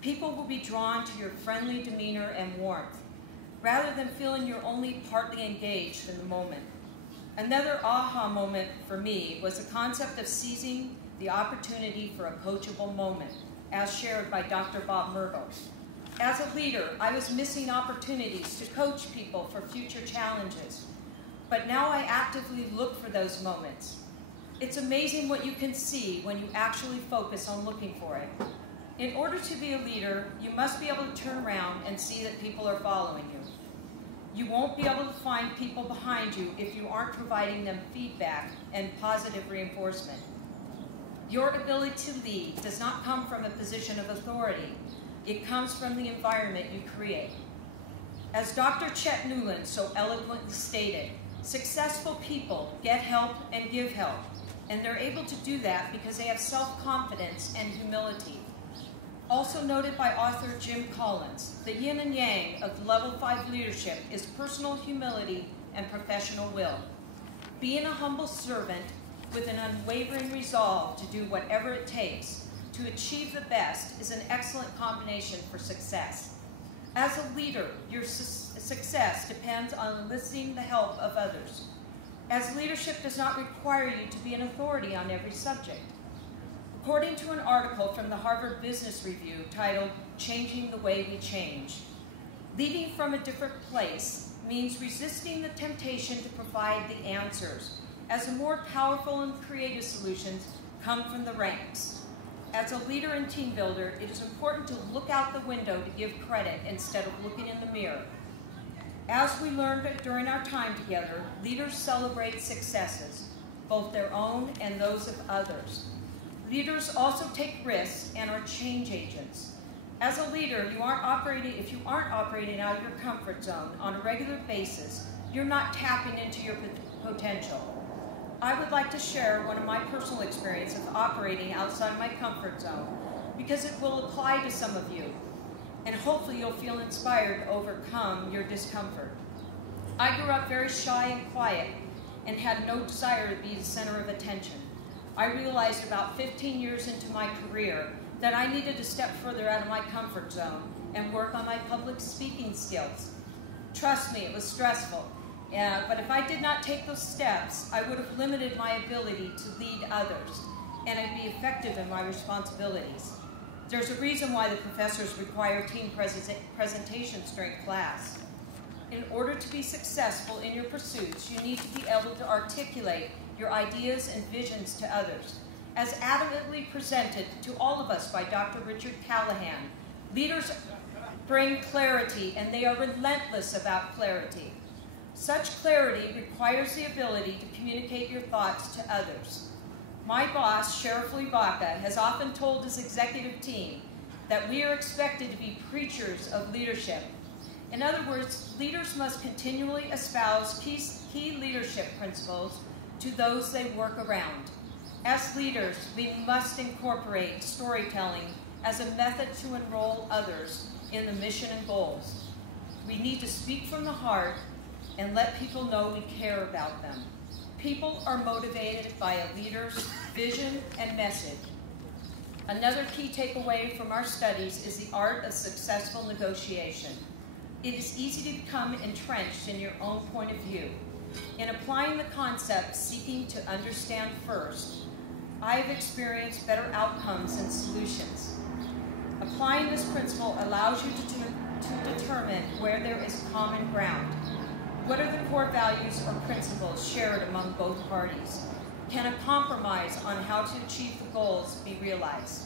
People will be drawn to your friendly demeanor and warmth, rather than feeling you're only partly engaged in the moment. Another aha moment for me was the concept of seizing the opportunity for a coachable moment, as shared by Dr. Bob Myrtle. As a leader, I was missing opportunities to coach people for future challenges, but now I actively look for those moments. It's amazing what you can see when you actually focus on looking for it. In order to be a leader, you must be able to turn around and see that people are following you. You won't be able to find people behind you if you aren't providing them feedback and positive reinforcement. Your ability to lead does not come from a position of authority. It comes from the environment you create. As Dr. Chet Newland so eloquently stated, successful people get help and give help, and they're able to do that because they have self-confidence and humility. Also noted by author Jim Collins, the yin and yang of level 5 leadership is personal humility and professional will. Being a humble servant with an unwavering resolve to do whatever it takes to achieve the best is an excellent combination for success. As a leader, your success depends on enlisting the help of others, as leadership does not require you to be an authority on every subject. According to an article from the Harvard Business Review titled, "Changing the Way We Change," leading from a different place means resisting the temptation to provide the answers, as the more powerful and creative solutions come from the ranks. As a leader and team builder, it is important to look out the window to give credit instead of looking in the mirror. As we learned during our time together, leaders celebrate successes, both their own and those of others. Leaders also take risks and are change agents. As a leader, if you aren't operating out of your comfort zone on a regular basis, you're not tapping into your potential. I would like to share one of my personal experiences of operating outside my comfort zone, because it will apply to some of you, and hopefully you'll feel inspired to overcome your discomfort. I grew up very shy and quiet and had no desire to be the center of attention. I realized about 15 years into my career that I needed to step further out of my comfort zone and work on my public speaking skills. Trust me, it was stressful. But if I did not take those steps, I would have limited my ability to lead others, and I'd be effective in my responsibilities. There's a reason why the professors require team presentations during class. In order to be successful in your pursuits, you need to be able to articulate your ideas and visions to others. As adamantly presented to all of us by Dr. Richard Callahan, leaders bring clarity, and they are relentless about clarity. Such clarity requires the ability to communicate your thoughts to others. My boss, Sheriff Lee Baca, has often told his executive team that we are expected to be preachers of leadership. In other words, leaders must continually espouse key leadership principles to those they work around. As leaders, we must incorporate storytelling as a method to enroll others in the mission and goals. We need to speak from the heart and let people know we care about them. People are motivated by a leader's vision and message. Another key takeaway from our studies is the art of successful negotiation. It is easy to become entrenched in your own point of view. In applying the concept seeking to understand first, I have experienced better outcomes and solutions. Applying this principle allows you to determine where there is common ground. What are the core values or principles shared among both parties? Can a compromise on how to achieve the goals be realized?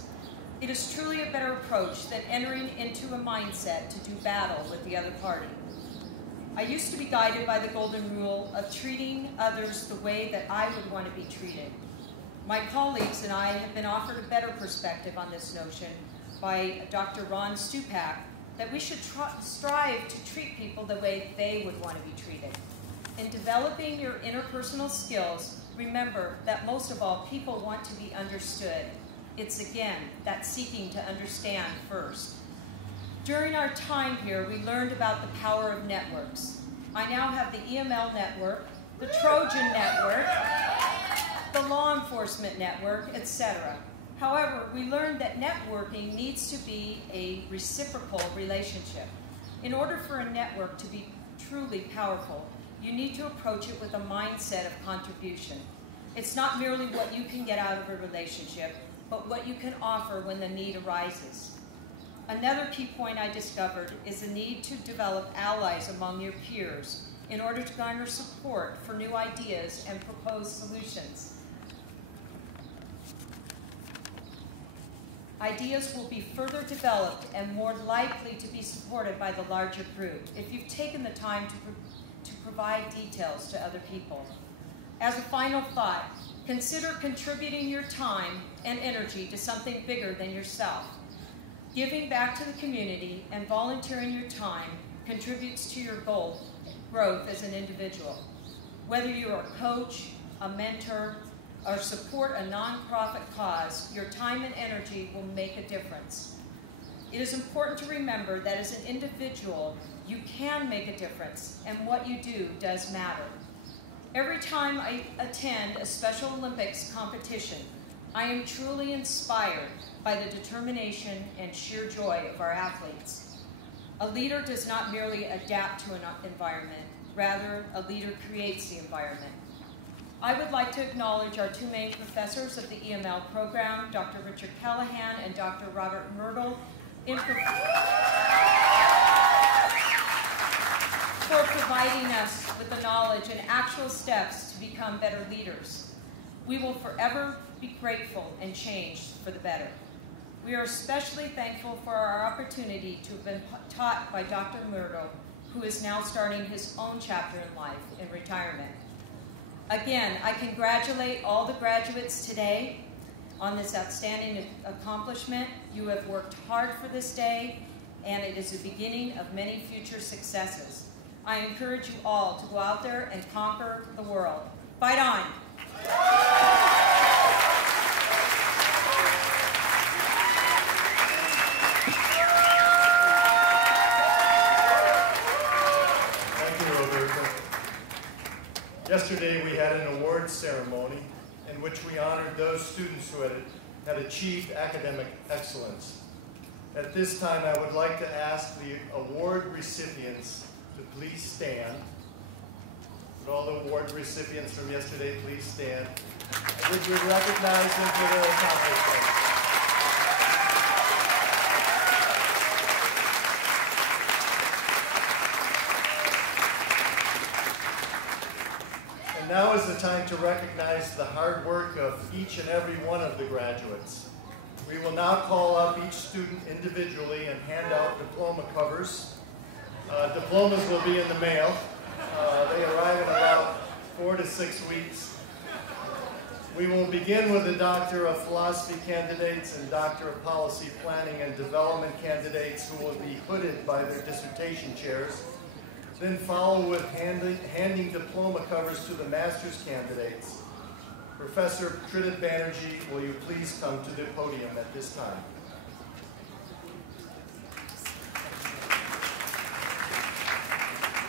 It is truly a better approach than entering into a mindset to do battle with the other party. I used to be guided by the golden rule of treating others the way that I would want to be treated. My colleagues and I have been offered a better perspective on this notion by Dr. Ron Stupak, that we should strive to treat people the way they would want to be treated. In developing your interpersonal skills, remember that most of all, people want to be understood. It's again, that seeking to understand first. During our time here, we learned about the power of networks. I now have the EML network, the Trojan network, the law enforcement network, etc. However, we learned that networking needs to be a reciprocal relationship. In order for a network to be truly powerful, you need to approach it with a mindset of contribution. It's not merely what you can get out of a relationship, but what you can offer when the need arises. Another key point I discovered is the need to develop allies among your peers in order to garner support for new ideas and proposed solutions. Ideas will be further developed and more likely to be supported by the larger group if you've taken the time to provide details to other people. As a final thought, consider contributing your time and energy to something bigger than yourself. Giving back to the community and volunteering your time contributes to your growth as an individual. Whether you're a coach, a mentor, or support a nonprofit cause, your time and energy will make a difference. It is important to remember that as an individual, you can make a difference, and what you do does matter. Every time I attend a Special Olympics competition, I am truly inspired by the determination and sheer joy of our athletes. A leader does not merely adapt to an environment, rather a leader creates the environment. I would like to acknowledge our two main professors of the EML program, Dr. Richard Callahan and Dr. Robert Myrtle, for providing us with the knowledge and actual steps to become better leaders. We will forever be grateful and changed for the better. We are especially thankful for our opportunity to have been taught by Dr. Myrtle, who is now starting his own chapter in life in retirement. Again, I congratulate all the graduates today on this outstanding accomplishment. You have worked hard for this day, and it is the beginning of many future successes. I encourage you all to go out there and conquer the world. Fight on! Yesterday we had an awards ceremony in which we honored those students who had achieved academic excellence. At this time I would like to ask the award recipients to please stand. Would all the award recipients from yesterday please stand? And would you recognize them for their accomplishments? Now is the time to recognize the hard work of each and every one of the graduates. We will now call up each student individually and hand out diploma covers. Diplomas will be in the mail. They arrive in about 4 to 6 weeks. We will begin with the Doctor of Philosophy candidates and Doctor of Policy Planning and Development candidates who will be hooded by their dissertation chairs. Then follow with handing diploma covers to the master's candidates. Professor Tridit Banerjee, will you please come to the podium at this time?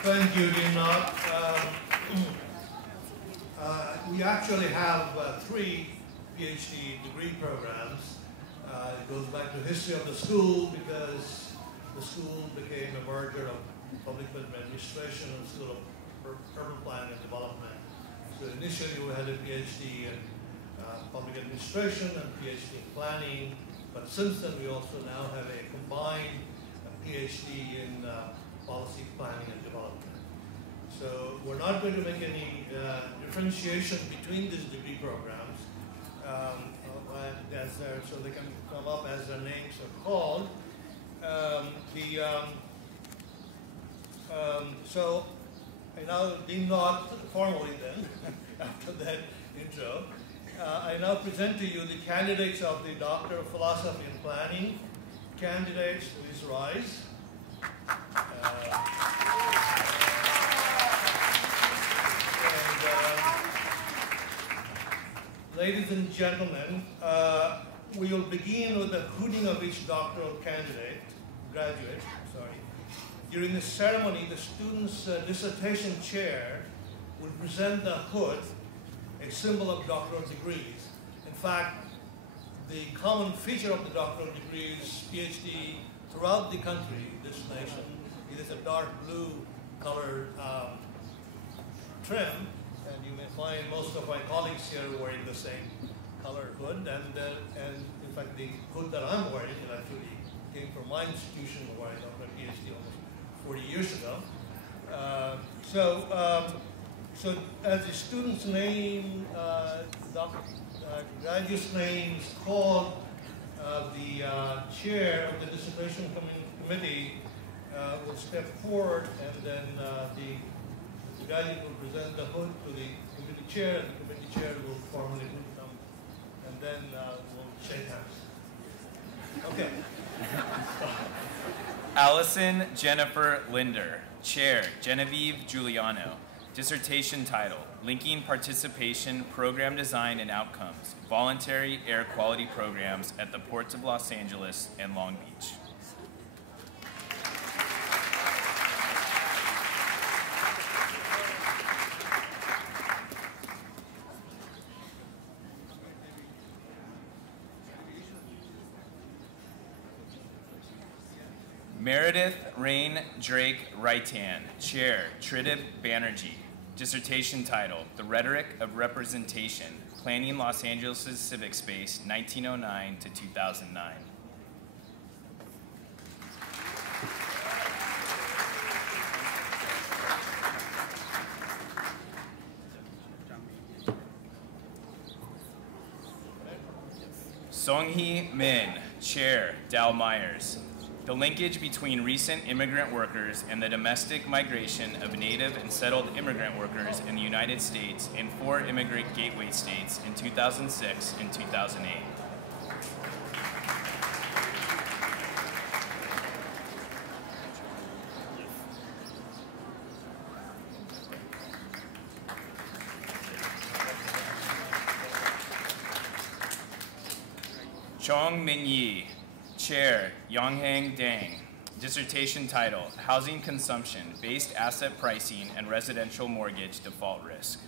Thank you, Dean Knott. We actually have 3 PhD degree programs. It goes back to the history of the school because the school became a merger of Public Administration and School of Urban Planning and Development. So initially we had a PhD in Public Administration and PhD in Planning, but since then we also now have a combined PhD in Policy Planning and Development. So we're not going to make any differentiation between these degree programs so they can come up as their names are called. So I now, Dean Knott, formally then, after that intro, I now present to you the candidates of the Doctor of Philosophy and Planning. Candidates, please rise. Ladies and gentlemen, we will begin with the hooting of each doctoral candidate. graduate, sorry. During the ceremony, the student's dissertation chair would present the hood, a symbol of doctoral degrees. In fact, the common feature of the doctoral degrees, PhD, throughout the country, this nation, it is a dark blue color trim, and you may find most of my colleagues here wearing the same color hood, and in fact the hood that I'm wearing, it actually came from my institution where I got my PhD almost 40 years ago. So as the student's name, graduate's name is called, the chair of the dissertation committee will step forward, and then the graduate will present the hood to the committee chair, and the committee chair will formally come, and then we'll shake hands. Okay. Allison Jennifer Linder, Chair, Genevieve Giuliano. Dissertation title, Linking Participation, Program Design and Outcomes, Voluntary Air Quality Programs at the Ports of Los Angeles and Long Beach. Meredith Rain Drake Raitan, Chair, Tridib Banerjee. Dissertation title, The Rhetoric of Representation, Planning Los Angeles' Civic Space, 1909 to 2009. Songhee Min, Chair, Dow Myers. The linkage between recent immigrant workers and the domestic migration of native and settled immigrant workers in the United States in 4 immigrant gateway states in 2006 and 2008. Chong Min Yi, Chair, Yonghang Dang. Dissertation title, Housing Consumption, Based Asset Pricing and Residential Mortgage Default Risk.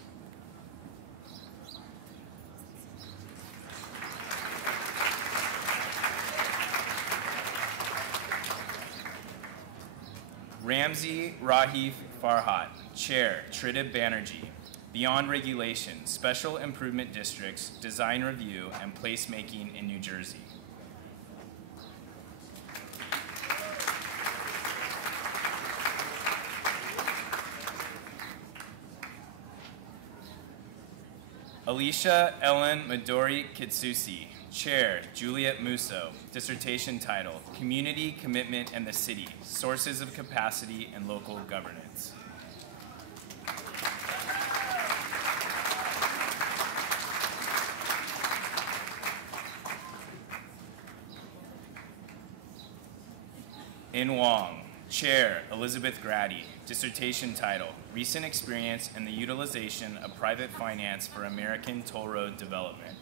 Ramzi Rahif Farhat, Chair, Tridib Banerjee. Beyond Regulation, Special Improvement Districts, Design Review, and Placemaking in New Jersey. Alicia Ellen Midori Kitsusi, Chair, Juliet Musso. Dissertation title, Community, Commitment, and the City, Sources of Capacity and Local Governance. In Wong, Chair, Elizabeth Grady. Dissertation title, Recent Experience in the Utilization of Private Finance for American Toll Road Development.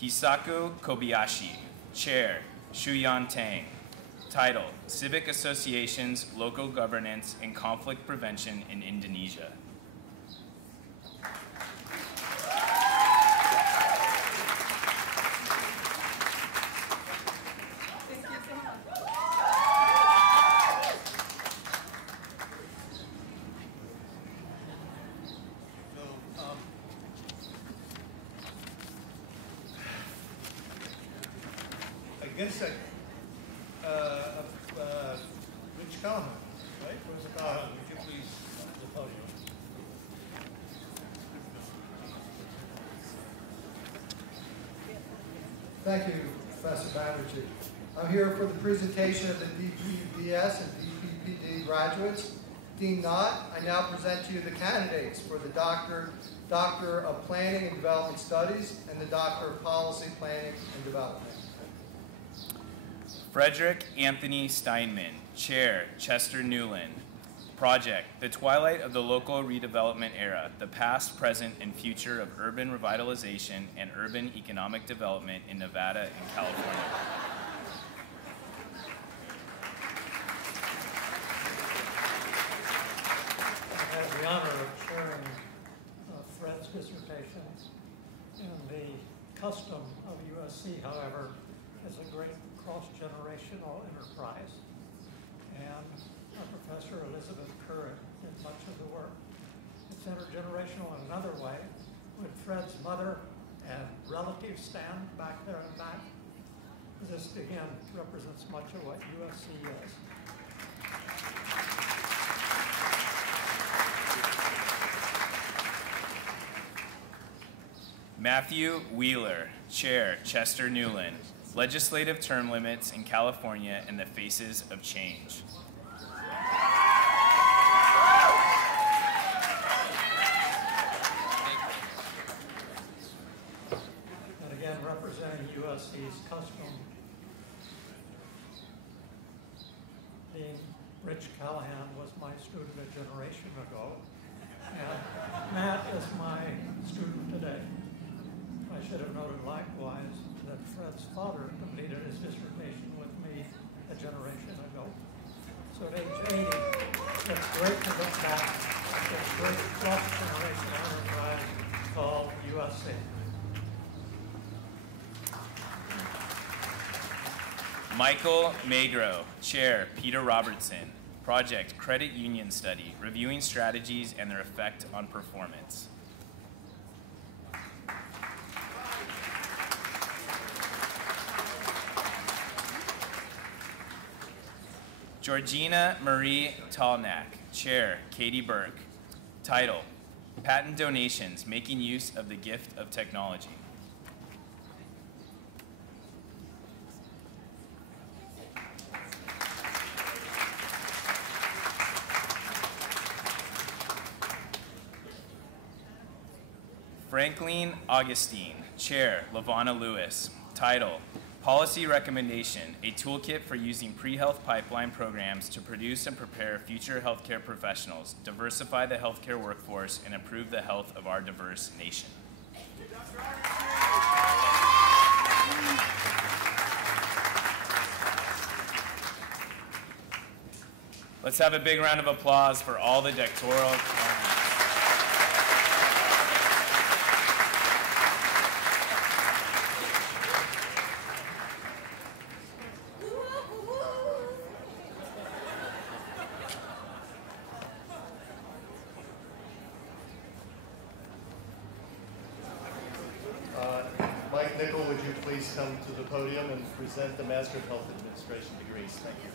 Hisaku Kobayashi, Chair, Shuyan Tang. Title, Civic Associations, Local Governance, and Conflict Prevention in Indonesia. Rich Callahan, right? Professor Callahan, would you please the podium? Thank you, Professor Banerjee. I'm here for the presentation of the DPDS and DPPD graduates. Dean Knott, I now present to you the candidates for the Doctor of Planning and Development Studies and the Doctor of Policy Planning and Development. Frederick Anthony Steinman, Chair, Chester Newland. Project, the twilight of the local redevelopment era, the past, present, and future of urban revitalization and urban economic development in Nevada and California. I have the honor of sharing Fred's dissertation. And the custom of USC, however, is a great cross-generational enterprise. And our professor, Elizabeth Curran, did much of the work. It's intergenerational in another way. When Fred's mother and relatives stand back there in the back, this again represents much of what USC is. Matthew Wheeler, Chair, Chester Newland, Legislative Term Limits in California and the Faces of Change. And again, representing USC's custom, Dean Rich Callahan was my student a generation ago, and Matt is my student today. I should have noted likewise that Fred's father completed his dissertation with me a generation ago. So at age 80, it's great to look back at this great cross-generational enterprise called USC. Michael Magro, Chair, Peter Robertson, Project, Credit Union Study, Reviewing Strategies and Their Effect on Performance. Georgina Marie Tallnack, Chair, Katie Burke. Title, Patent Donations, Making Use of the Gift of Technology. Franklin Augustine, Chair, LaVonna Lewis. Title, Policy Recommendation, a toolkit for using pre-health pipeline programs to produce and prepare future healthcare professionals, diversify the healthcare workforce, and improve the health of our diverse nation. Let's have a big round of applause for all the doctoral candidates. Would you please come to the podium and present the Master of Health Administration degrees? Thank you.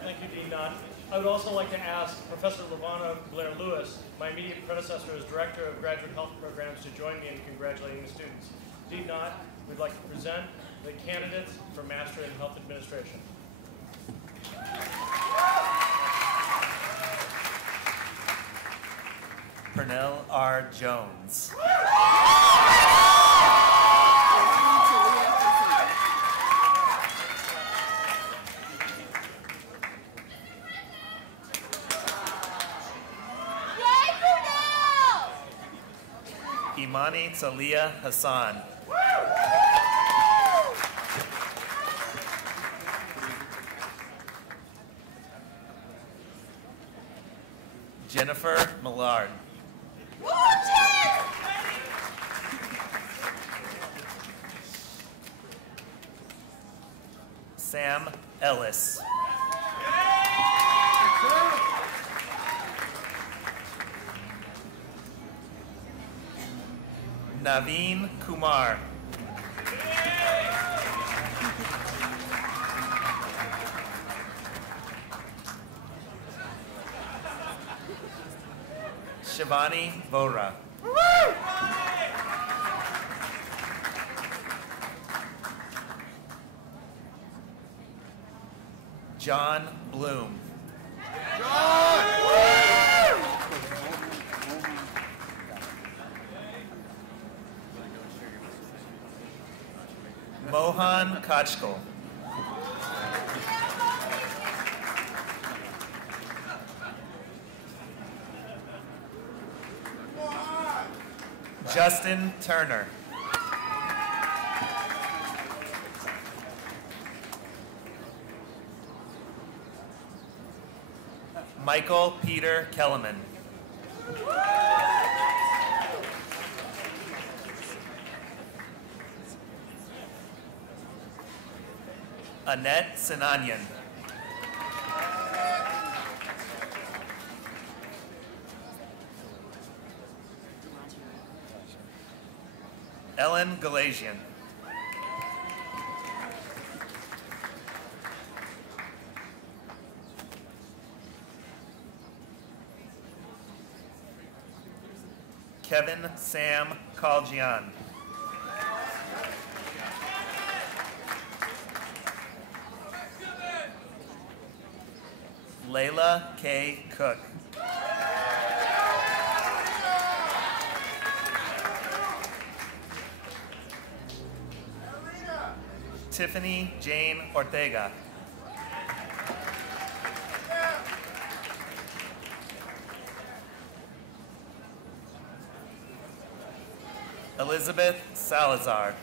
Thank you, Dean Knott. I would also like to ask Professor LaVonna Blair Lewis, my immediate predecessor as Director of Graduate Health Programs, to join me in congratulating the students. Dean Knott, we'd like to present the candidates for Master in Health Administration. Pernell R. Jones. Imani Talia Hassan. Jennifer Millard. Sam Ellis. Naveen Kumar. Shivani Vora. John Bloom. Mohan Kachkal. Justin Turner. Michael Peter Kellerman. Annette Sinanian. Ellen Galasian. Kevin Sam Kaljian. Layla K. Cook. Tiffany Jane Ortega. Elizabeth Salazar.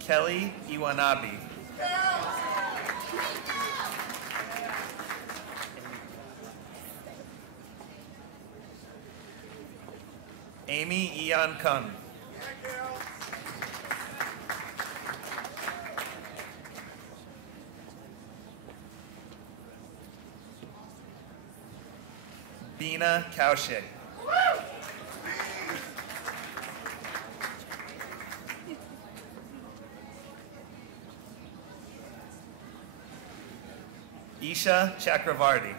Kelly Iwanabe. Amy Ian Kung. Bina Kaushik. Isha Chakravarti.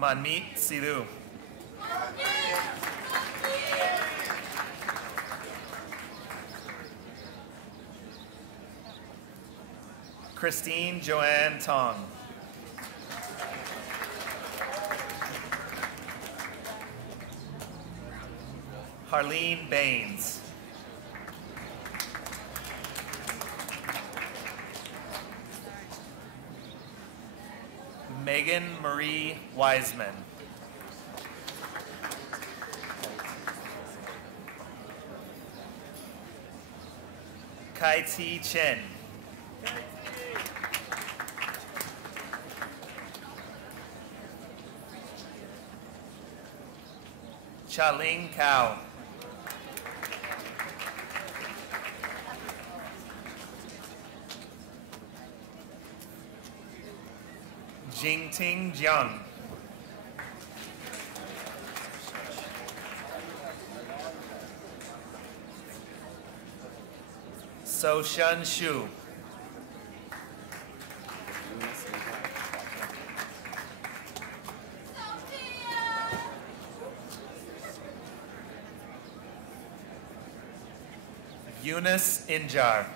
Manmeet Sidhu. Christine Joanne Tong. Harleen Baines. Megan Marie Wiseman. Kai T. Chen. Chaling Cao. Jingting Jiang. So Shun Shu. Eunice Injar.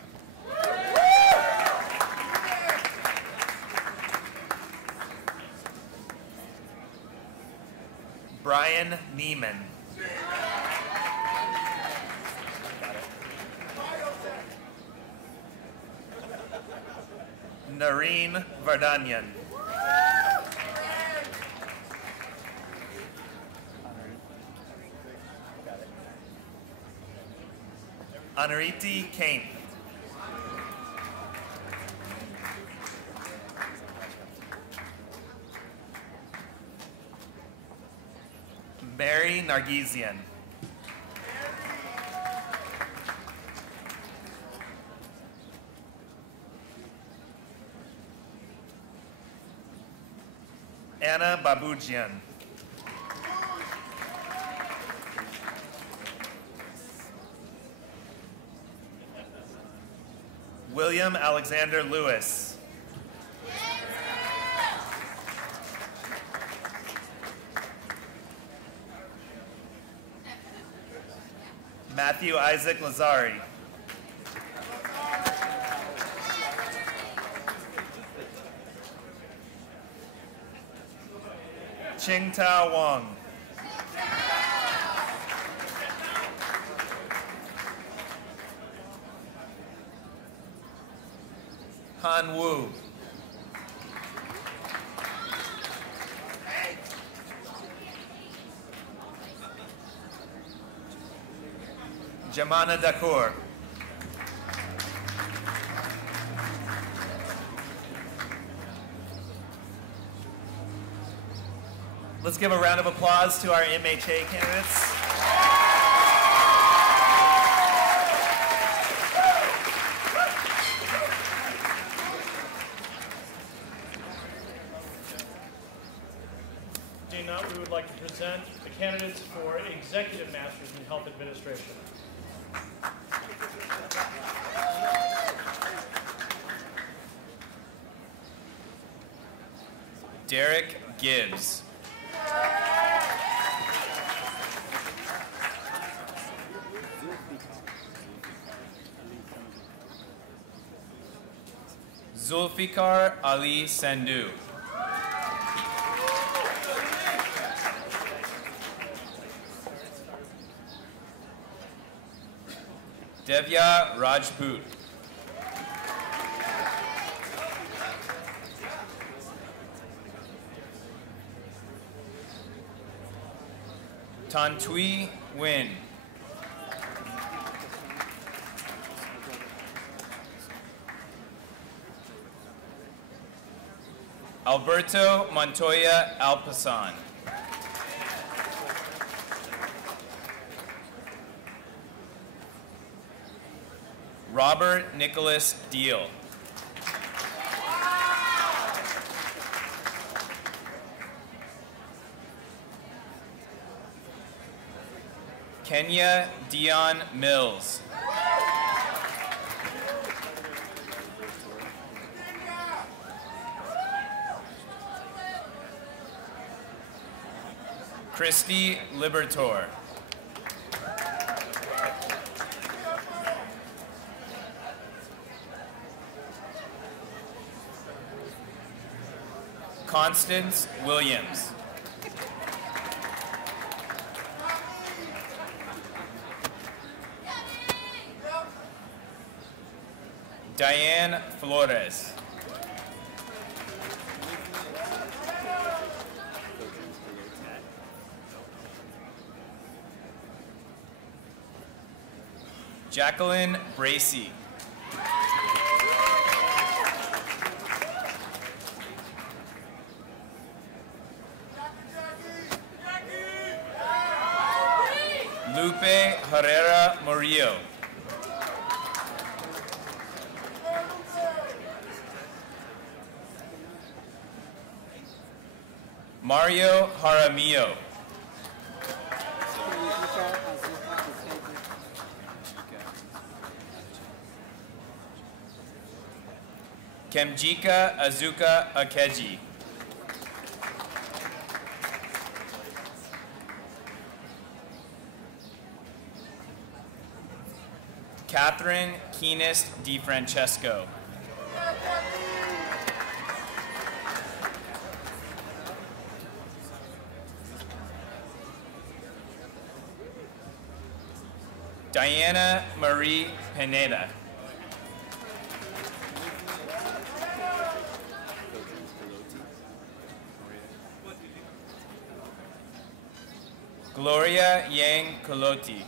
Brian Neiman. Nareen Vardanyan. Anariti Kane. Mary Nargisian. Anna Babujian. William Alexander Lewis. Matthew Isaac Lazari. Ching Tao Wong. Han Wu. Jamana Dakour. Let's give a round of applause to our MHA candidates. Dean Knott, we would like to present the candidates for Executive Masters in Health Administration. Derek Gibbs. Zulfikar Ali Sandhu. Devya Rajput. Tantui Nguyen. Alberto Montoya Alpasan. Robert Nicholas Deal. Kenya Dion Mills. Christy Libertor. Constance Williams. Diane Flores. Jacqueline Bracey. Lupe Herrera Murillo. Mario Jaramillo. Kemjika Azuka Akeji. Catherine Keenest DiFrancesco. Diana Marie Pineda. Gloria Yang Coloti.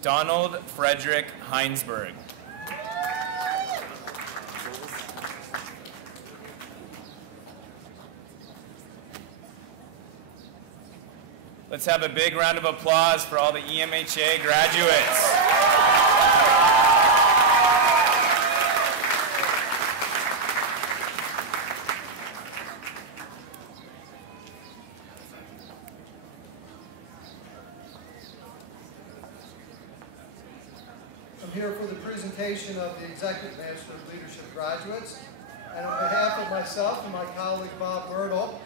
Donald Frederick Heinsberg. Let's have a big round of applause for all the EMHA graduates. I'm here for the presentation of the Executive Master of Leadership graduates. And on behalf of myself and my colleague Bob Myrtle,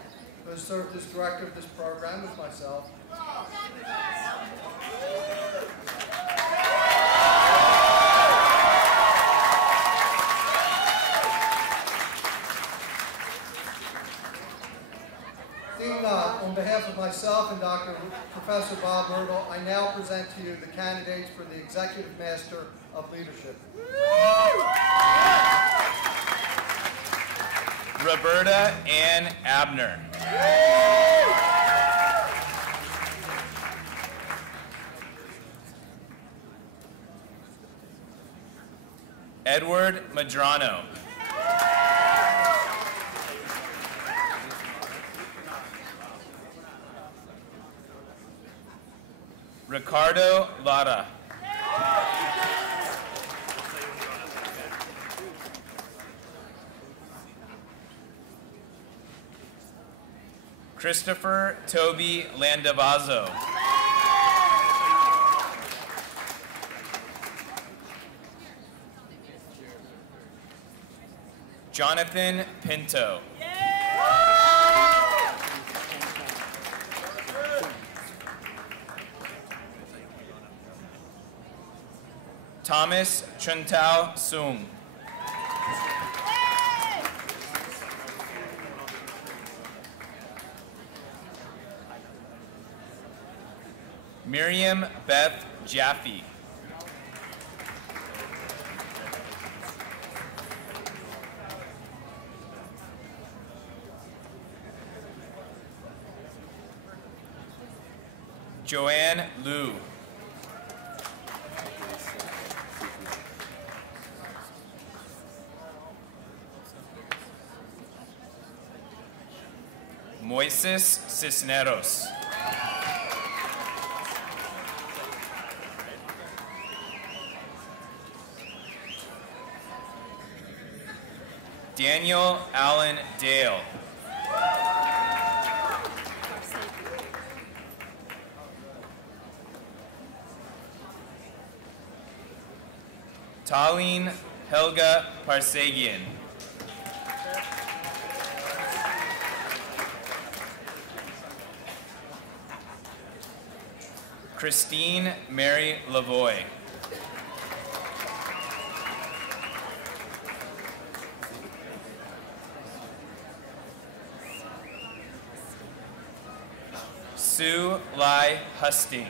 who has served as director of this program with myself, Dean Knott, on behalf of myself and Professor Bob Myrtle, I now present to you the candidates for the Executive Master of Leadership. Roberta Ann Abner. Edward Madrano. Ricardo Lara. Christopher Toby Landavazo. Jonathan Pinto. Thomas Chuntao Sung. Miriam Beth Jaffe. Joanne Liu. Moises Cisneros. Daniel Allen Dale. Tallene Helga Parsegian. Christine Mary Lavoie. Sue Lai Husting.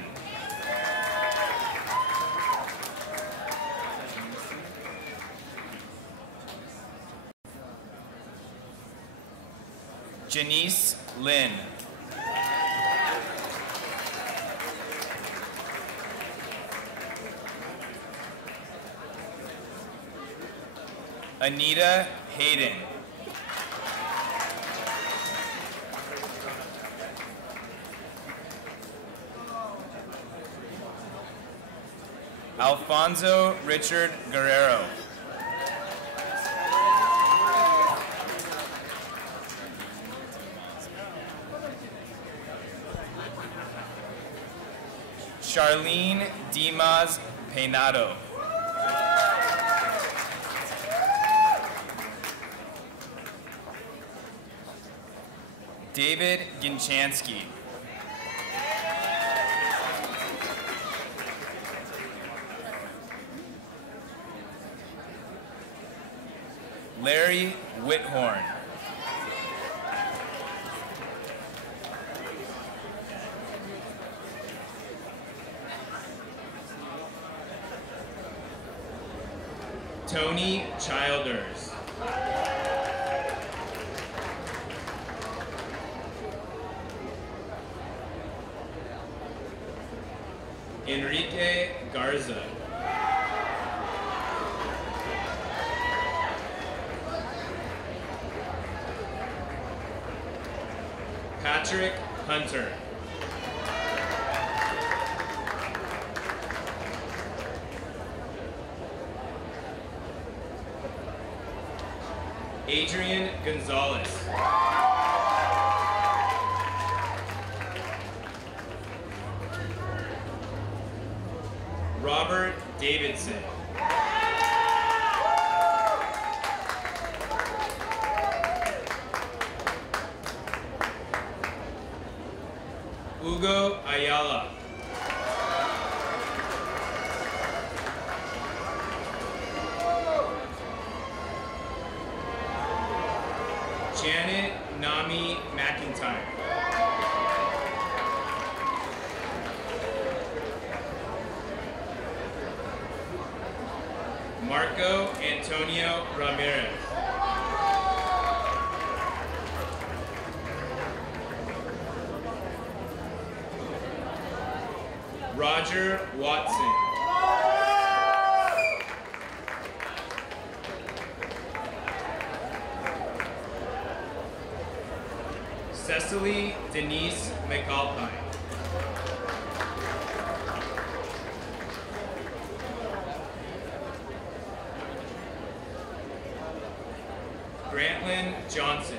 Janice Lynn. Anita Hayden. Alfonso Richard Guerrero. Charlene Dimas Peinado. David Ginchansky. Larry Whithorn. Tony Childers. Enrique Garza. Patrick Hunter. Adrian Gonzalez. Robert Davidson. Hugo Ayala. Janet Nye. Tommy McIntyre. Marco Antonio Ramirez. Roger Watson. Cecily Denise McAlpine. Grantlin Johnson.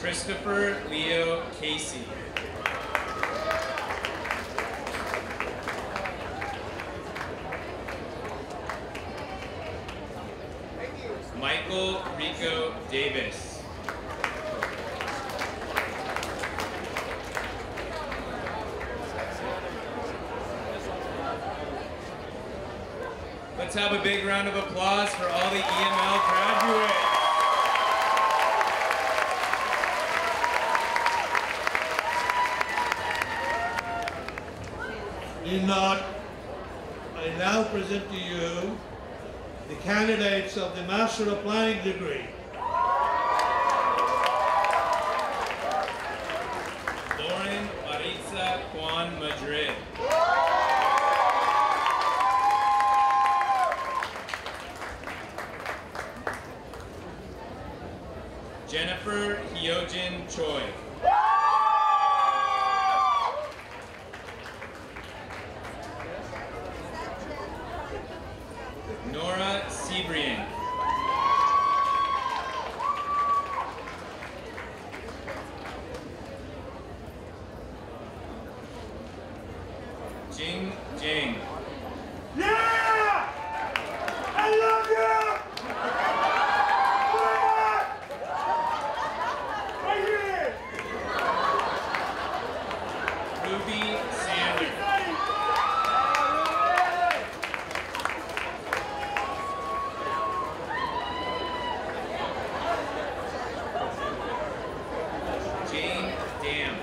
Christopher Leo Casey. Michael Rico Davis. Let's have a big round of applause for all the EML graduates. Keynote, I now present to you the candidates of the Master of Planning degree. Lauren Maritza Juan Madrid. Jennifer Hyojin Choi. Nora Sebrian. Jing Jing. Yeah! I love you! Right here! Ruby Sanders. Jane Dam.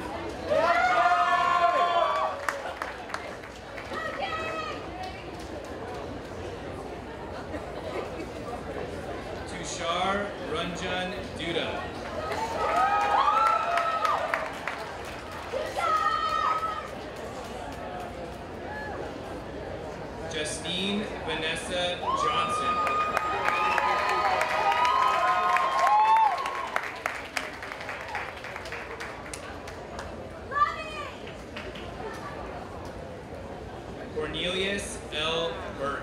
Tushar Ranjan Duda. Justine Vanessa Johnson. Cornelius L. Burke.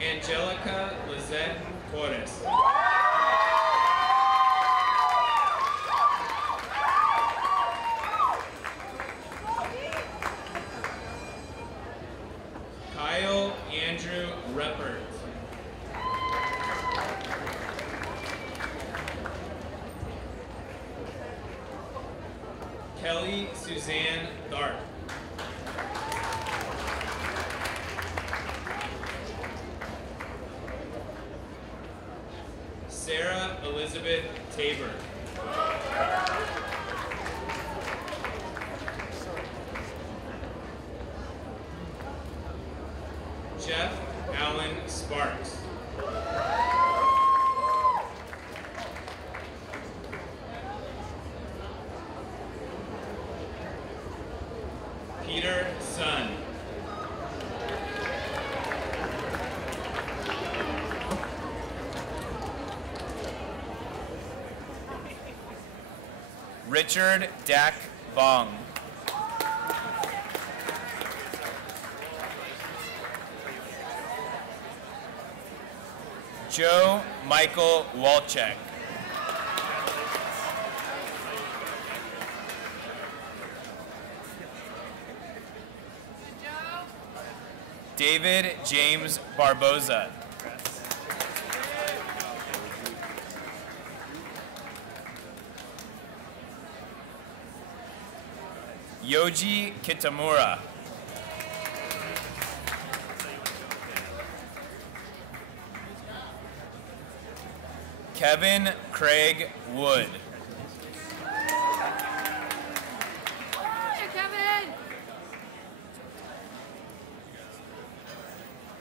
Angelica Lizette Torres. Kyle Andrew Reppert. Kelly Suzanne Tharp. Sarah Elizabeth Tabor. Jeff Allen Sparks. Peter Sun. Richard Dak Vong. Joe Michael Walczek. David James Barboza. Yoji Kitamura. Kevin Craig Wood. Hi, Kevin.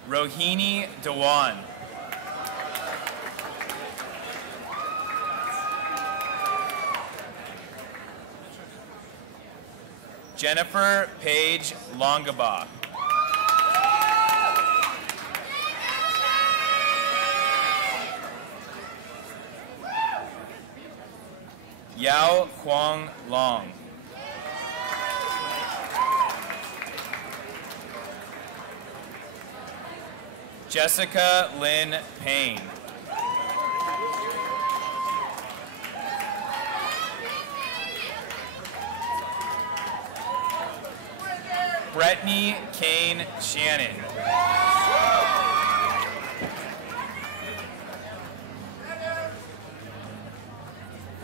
Rohini Dewan. Jennifer Page Longaba. Yao Huang Long. Jessica Lynn Payne. Brittany Kane Shannon.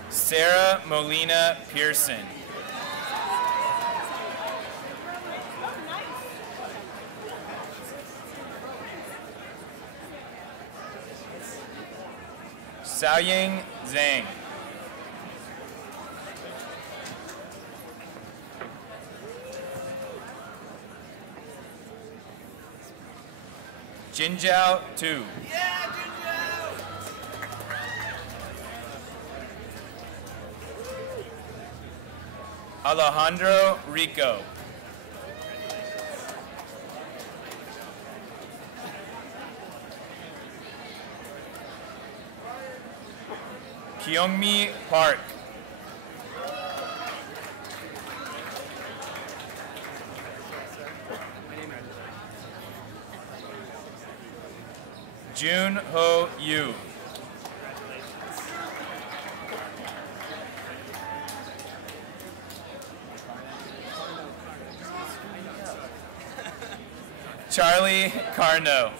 Sarah Molina Pearson. Xiaoying Zhang. Jinjiao Tu. Alejandro Rico. Kyungmi Park. Jun Ho Yu. Charlie Carno.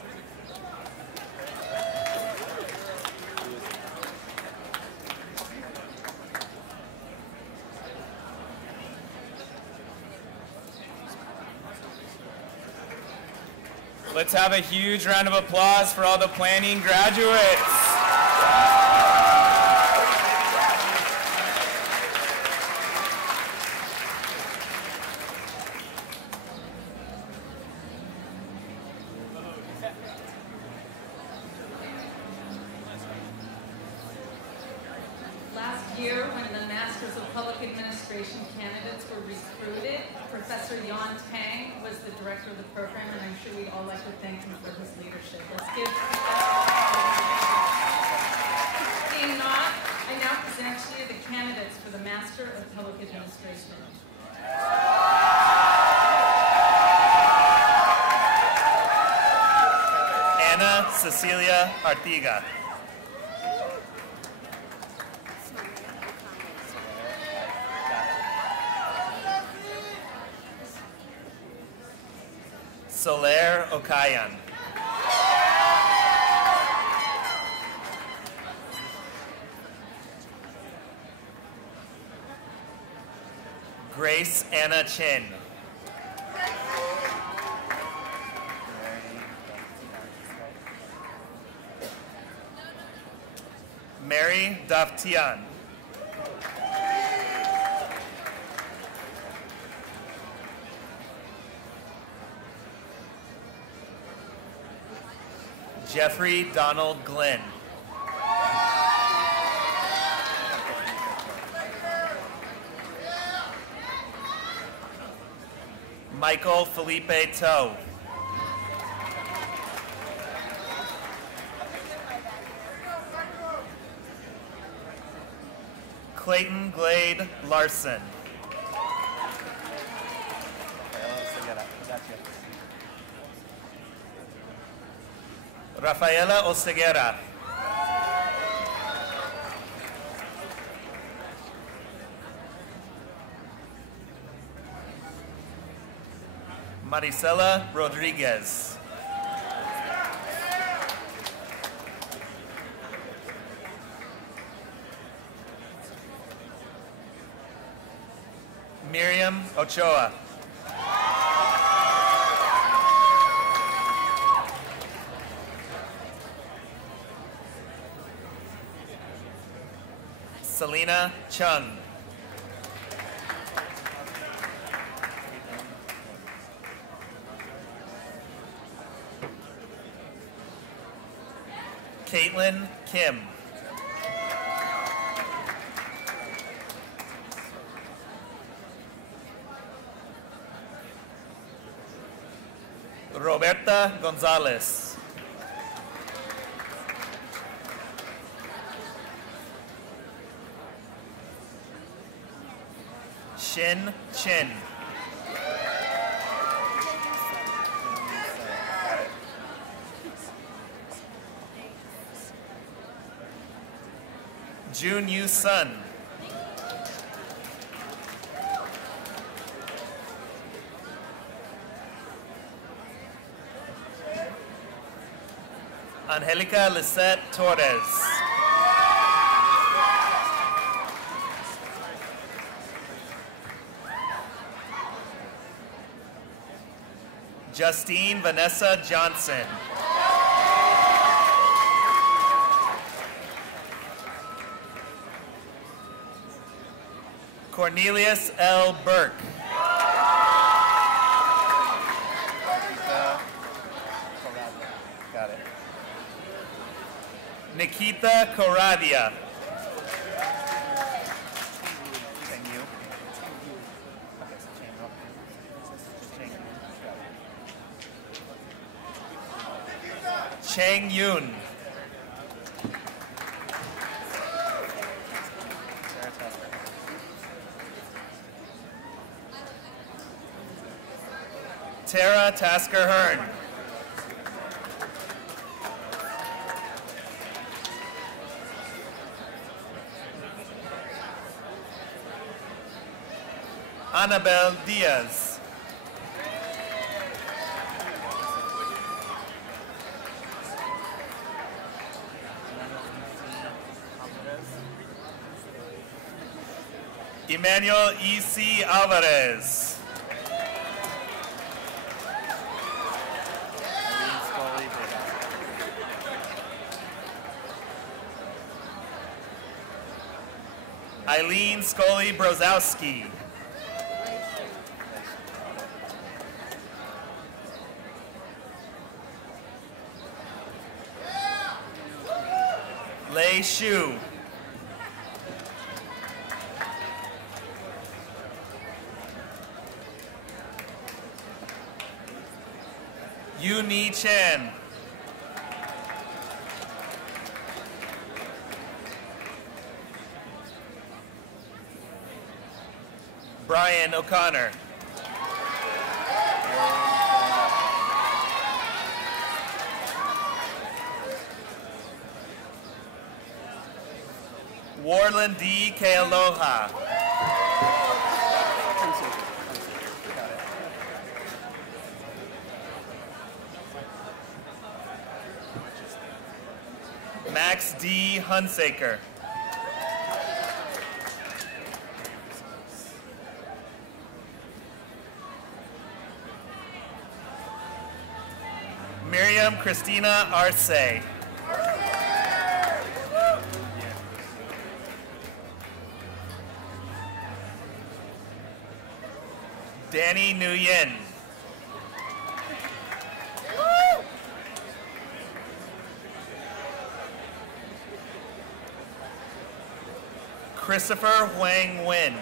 Let's have a huge round of applause for all the planning graduates. Last year, when the Masters of Public Administration candidates were recruited, Professor Yan Tang was the director of the program, and I'm sure we'd all like to thank him for his leadership. Let's give Dean Knott, I now present to you the candidates for the Master of Public Administration. Ana Cecilia Artiga. Soler Okayan. Grace Anna Chin. Mary Daftian. Jeffrey Donald Glenn. Michael Felipe Toe. Clayton Glade Larson. Rafaela Oseguera. Maricela Rodriguez. Miriam Ochoa. Selena Chung. Caitlin Kim. Roberta Gonzalez. Shin Chin. Jun Yu Sun. Angelica Lisette Torres. Justine Vanessa Johnson. Cornelius L. Burke. Got it. Nikita Koradia. Chang Yun. Tara Tasker Hearn. Annabelle Diaz. Emmanuel E.C. Alvarez. Eileen Scully Brozowski. Lei Shu. Yu Ni Chan. Brian O'Connor. Warland D. Kealoha. Max D. Hunsaker. Miriam Christina Arce. Danny Nguyen. Christopher Huang Nguyen.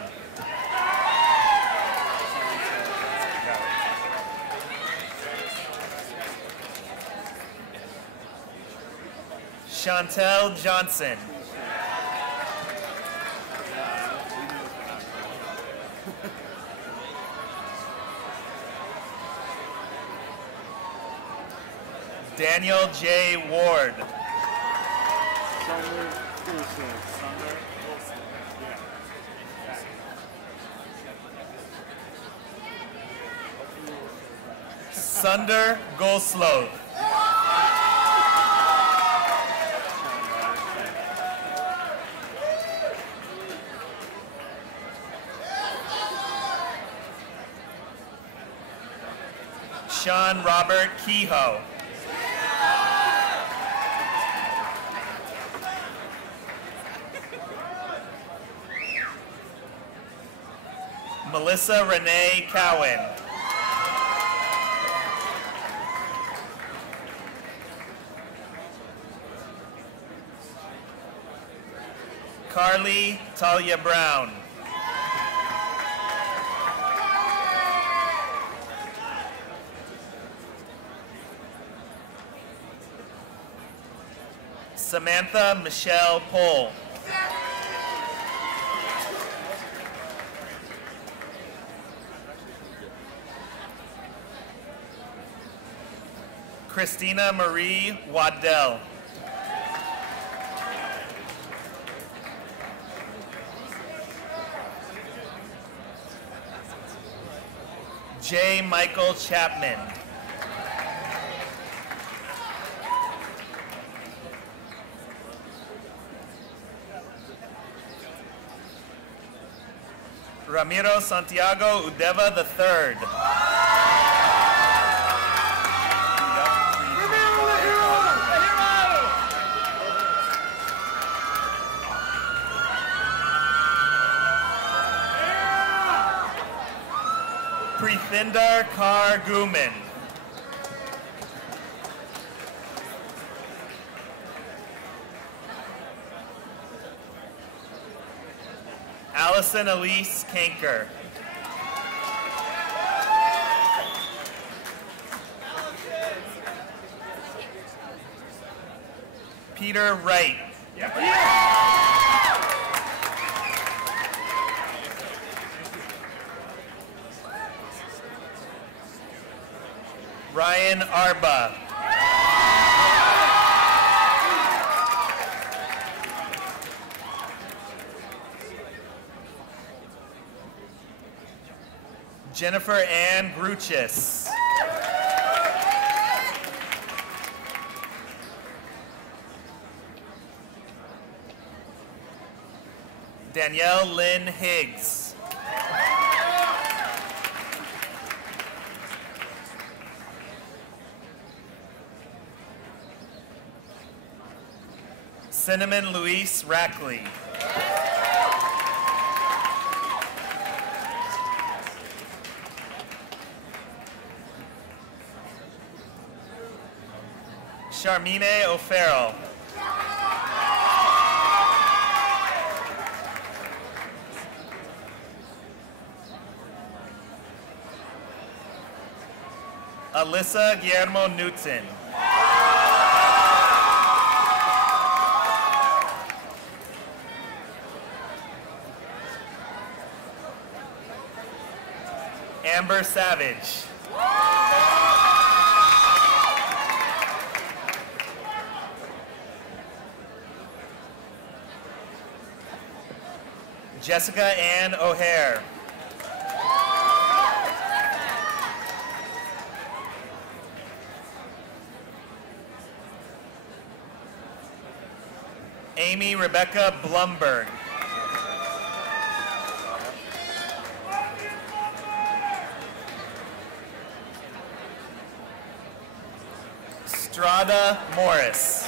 Chantel Johnson. Daniel J. Ward. Sunder Golslov. Sean Robert Kehoe. Melissa Renee Cowan. Carly Talia Brown. Samantha Michelle Pohl. Christina Marie Waddell. J. Michael Chapman. Ramiro Santiago Udeva III. Prithinder Kaur Guman. Allison Elise Kanker. Peter Wright. Ryan Arba. Jennifer Ann Gruchis. Danielle Lynn Higgs. Cinnamon Louise Rackley. Charmine O'Farrell. Alyssa Guillermo Newton. Amber Savage. Jessica Ann O'Hare. Amy Rebecca Blumberg. Strada Morris.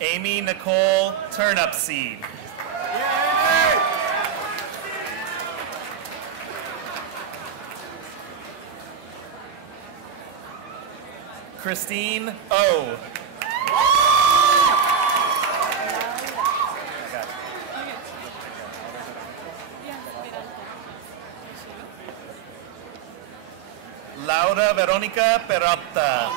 Amy Nicole Turnipseed. Christine O. Laura Veronica Peralta.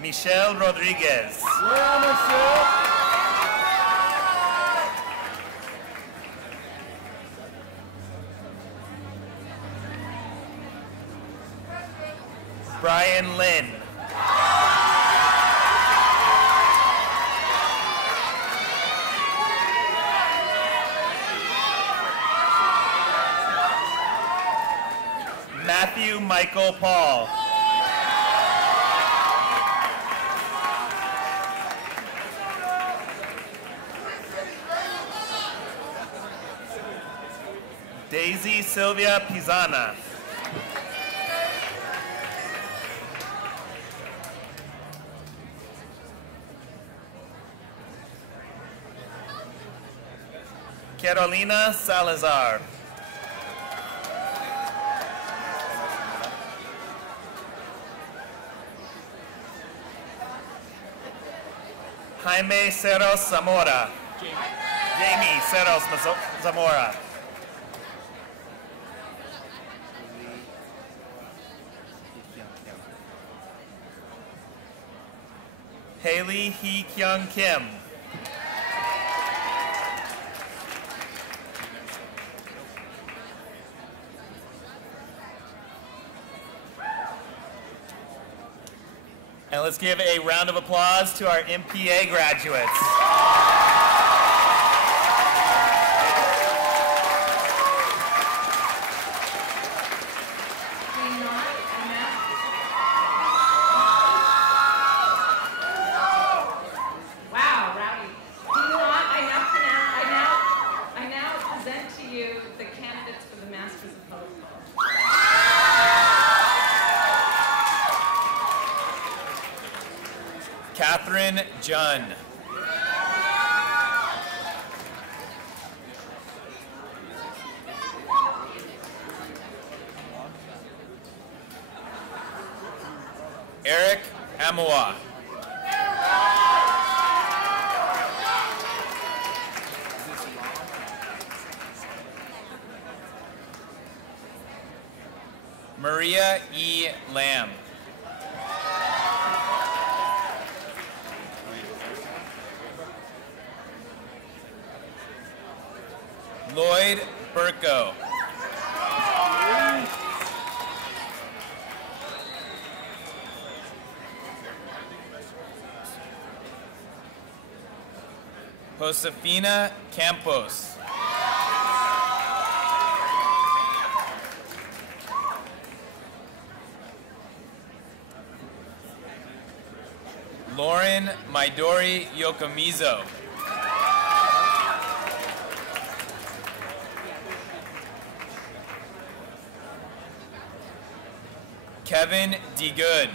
Michelle Rodriguez. Brian Lynn. Matthew Michael Paul. Daisy Sylvia Pizana. Carolina Salazar. Jaime Ceros Zamora. Jamie Ceros Zamora. Haley Hee Kyung Kim. And let's give a round of applause to our MPA graduates. Wow, rowdy. I now present to you the candidates for the Masters of Public Policy. Catherine Junn. Eric Amoa. Maria E. Lamb. Lloyd Burko. Josefina Campos. Lauren Midori Yokomizo. Kevin D. Good.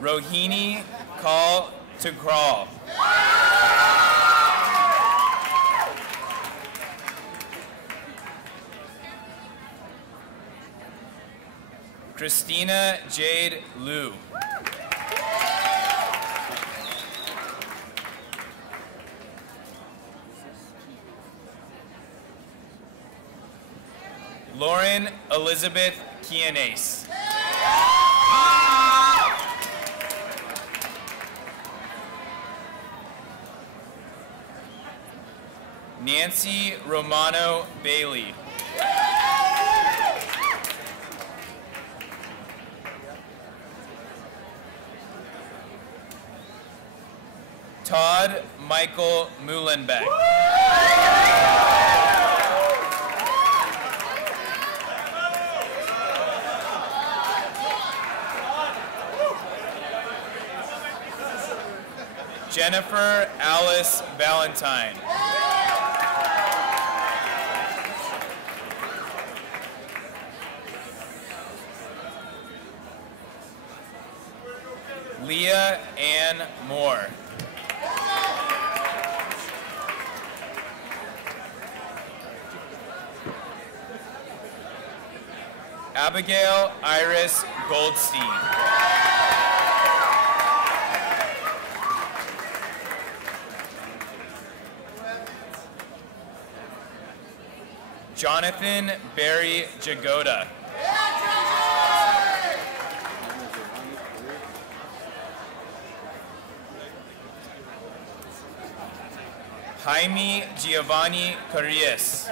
Rohini Call to Crawl. Christina Jade Liu. Lauren Elizabeth Kianace. Nancy Romano Bailey. Todd Michael Muhlenbeck. Jennifer Alice Valentine. Leah Ann Moore. Abigail Iris Goldstein. Jonathan Barry Jagoda. Jaime Giovanni Carrias.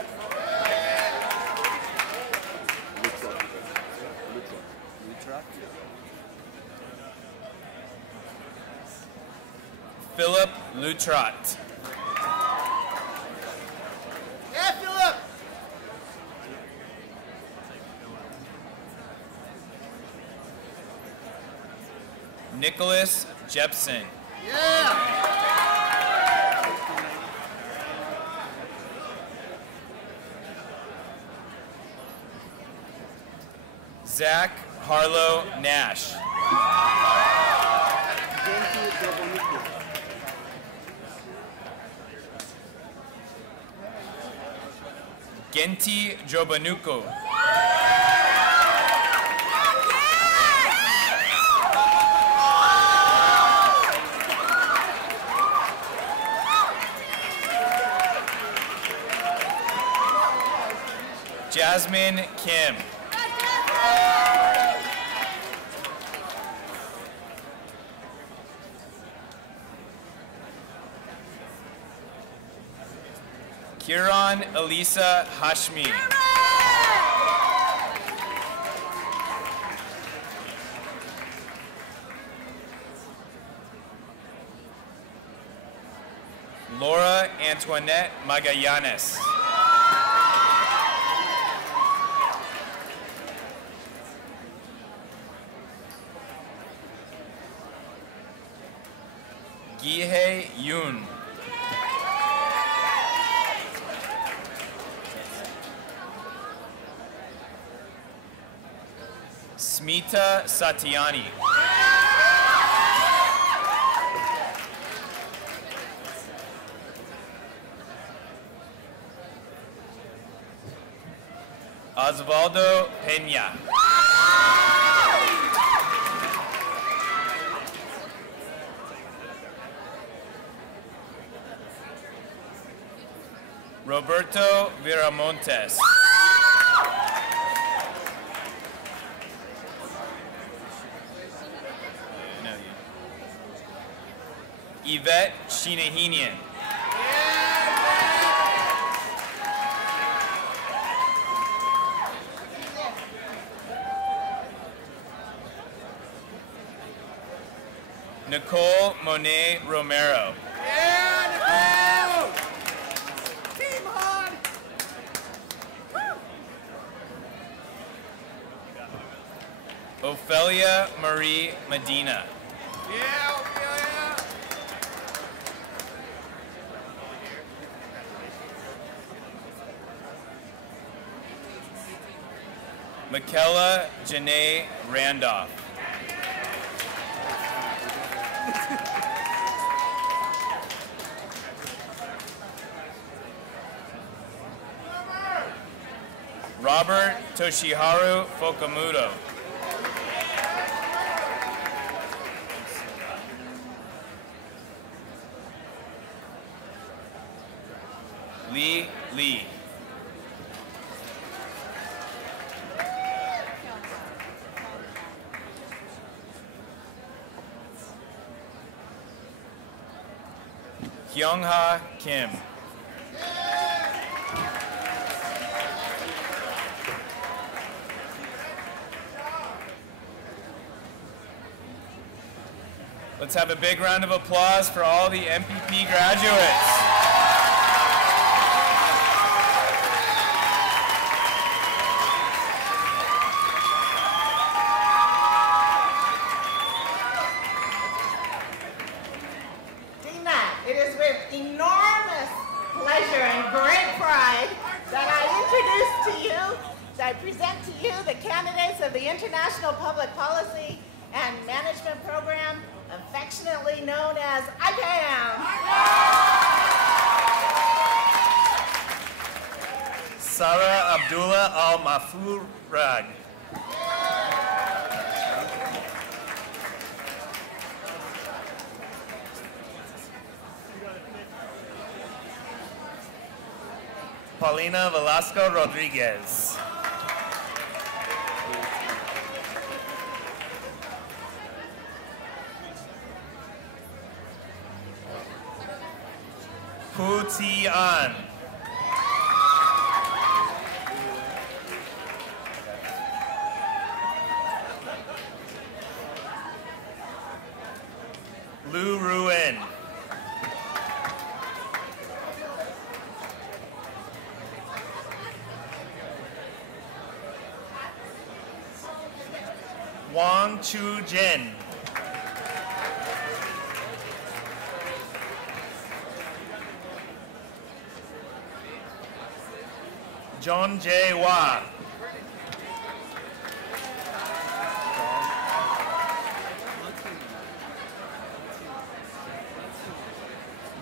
Lutrot. Yeah, Philip. Nicholas Jepson. Yeah. Zach Harlow Nash. Genti Jobanuko. Jasmine Kim. Kiran Elisa Hashmi. Laura Antoinette Magallanes. Gihe Yoon. Smita Satyani. Osvaldo Peña. Roberto Viramontes. Yvette Shinahinian. Nicole Monet Romero. Yeah, Nicole! Team hard! Ophelia Marie Medina. Yeah, Ophelia! Michaela Janae Randolph. Robert Toshiharu Fukamoto. Lee Lee. Hyungha Kim. Let's have a big round of applause for all the MPP graduates. It is with enormous pleasure and great pride that I introduce to you, that I present to you the candidates of the International Public Policy and Management Program, affectionately known as IPAM. Sarah Abdullah Al-Mafurag. Paulina Velasco Rodriguez. Pu Ti An. Lu Ruin. Wang Chu Jin. John J. Wah.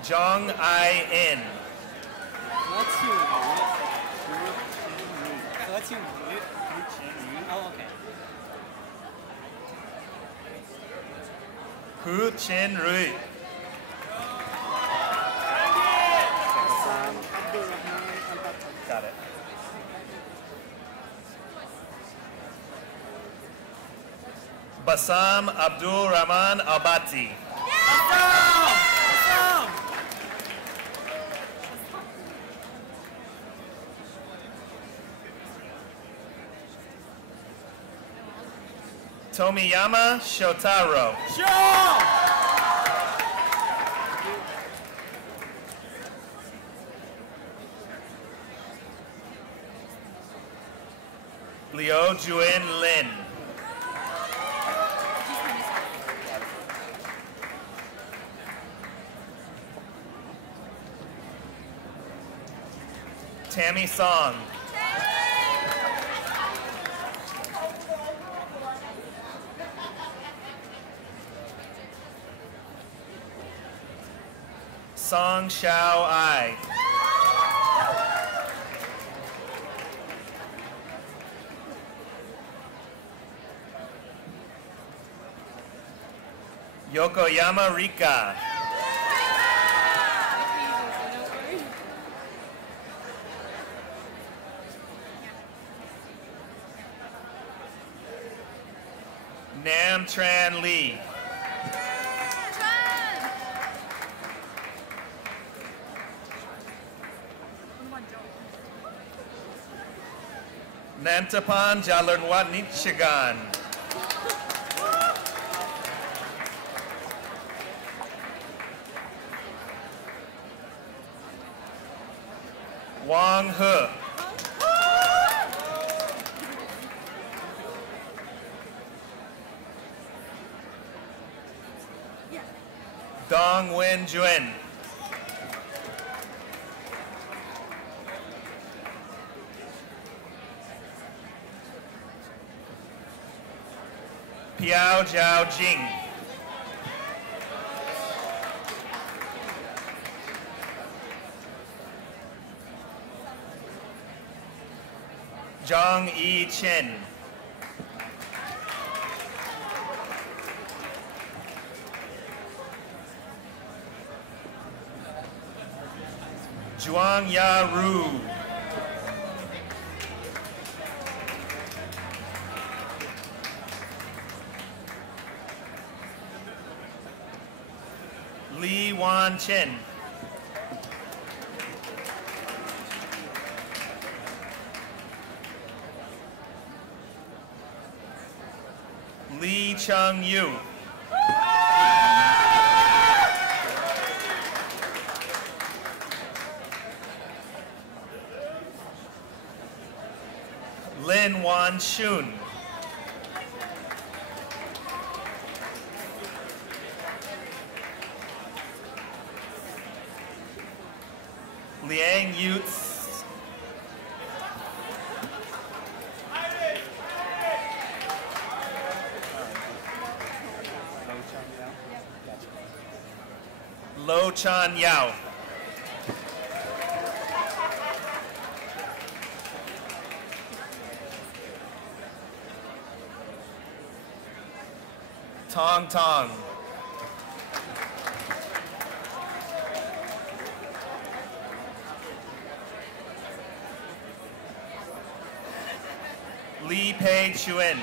Jong I In. Oh, okay. Hu Chin Rui. Got it. Bassam Abdul Rahman Albati. Tomiyama Shotaro. Liu Juin Lin. Tammy Song. Song Xiao Ai. Yokoyama Rika. Nam Tran Lee. Nantapan Jalernwat Nichigan. Wang He. Dong Wen Juen. Piao Jiao Jing. Zhang Yi Chen. Zhuang Ya Ru. Li Wan Chen. Lee Chung Yu. Lin Wan Shun. Liang Yutz. Lo Chan Yao. Tong Tong. Li Pei Chuen.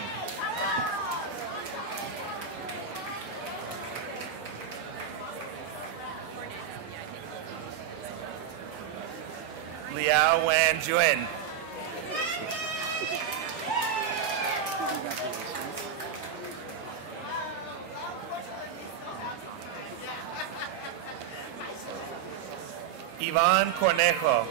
Liao Wan Juen. Ivan Cornejo.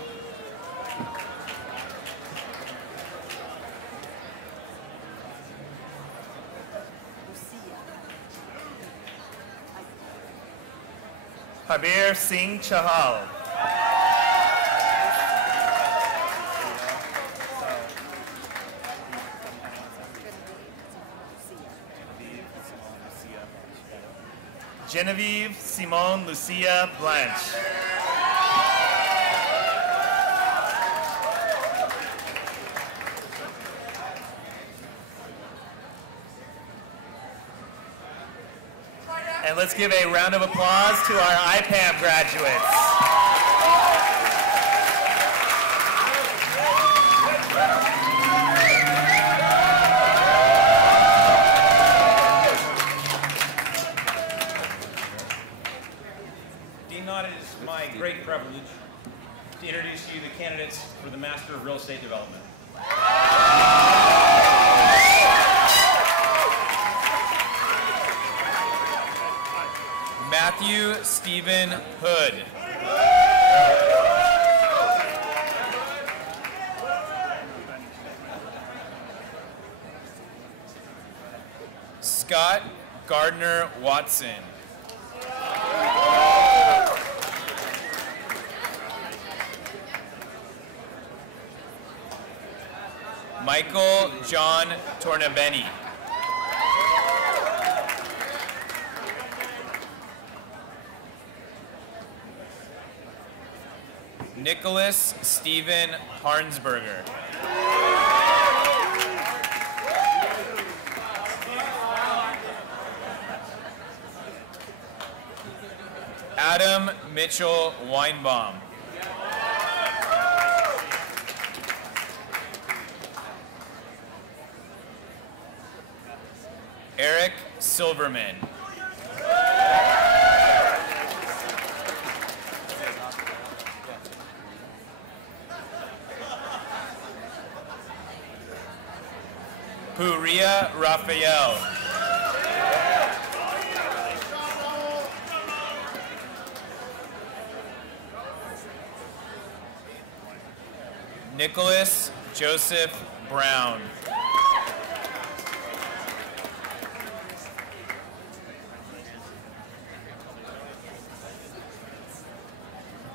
Kabir Singh Chahal. Genevieve Simone Lucia Blanche. And let's give a round of applause to our IPAM graduates. Dean Knott, it is my great privilege to introduce to you the candidates for the Master of Real Estate Development. Matthew Stephen Hood. Scott Gardner Watson. Michael John Tornabeni. Nicholas Stephen Harnsberger. Adam Mitchell Weinbaum. Eric Silverman. Puria Raphael. Nicholas Joseph Brown.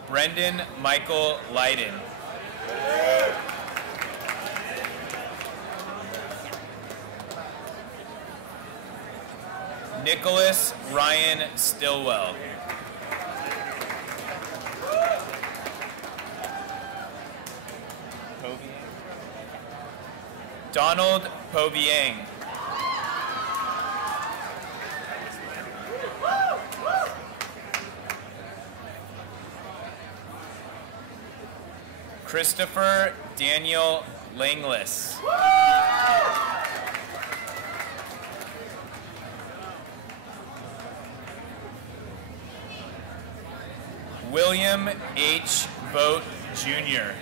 Brendan Michael Leiden. Nicholas Ryan Stillwell. Donald Poviang. Christopher Daniel Langless. William H. Vogt, Jr.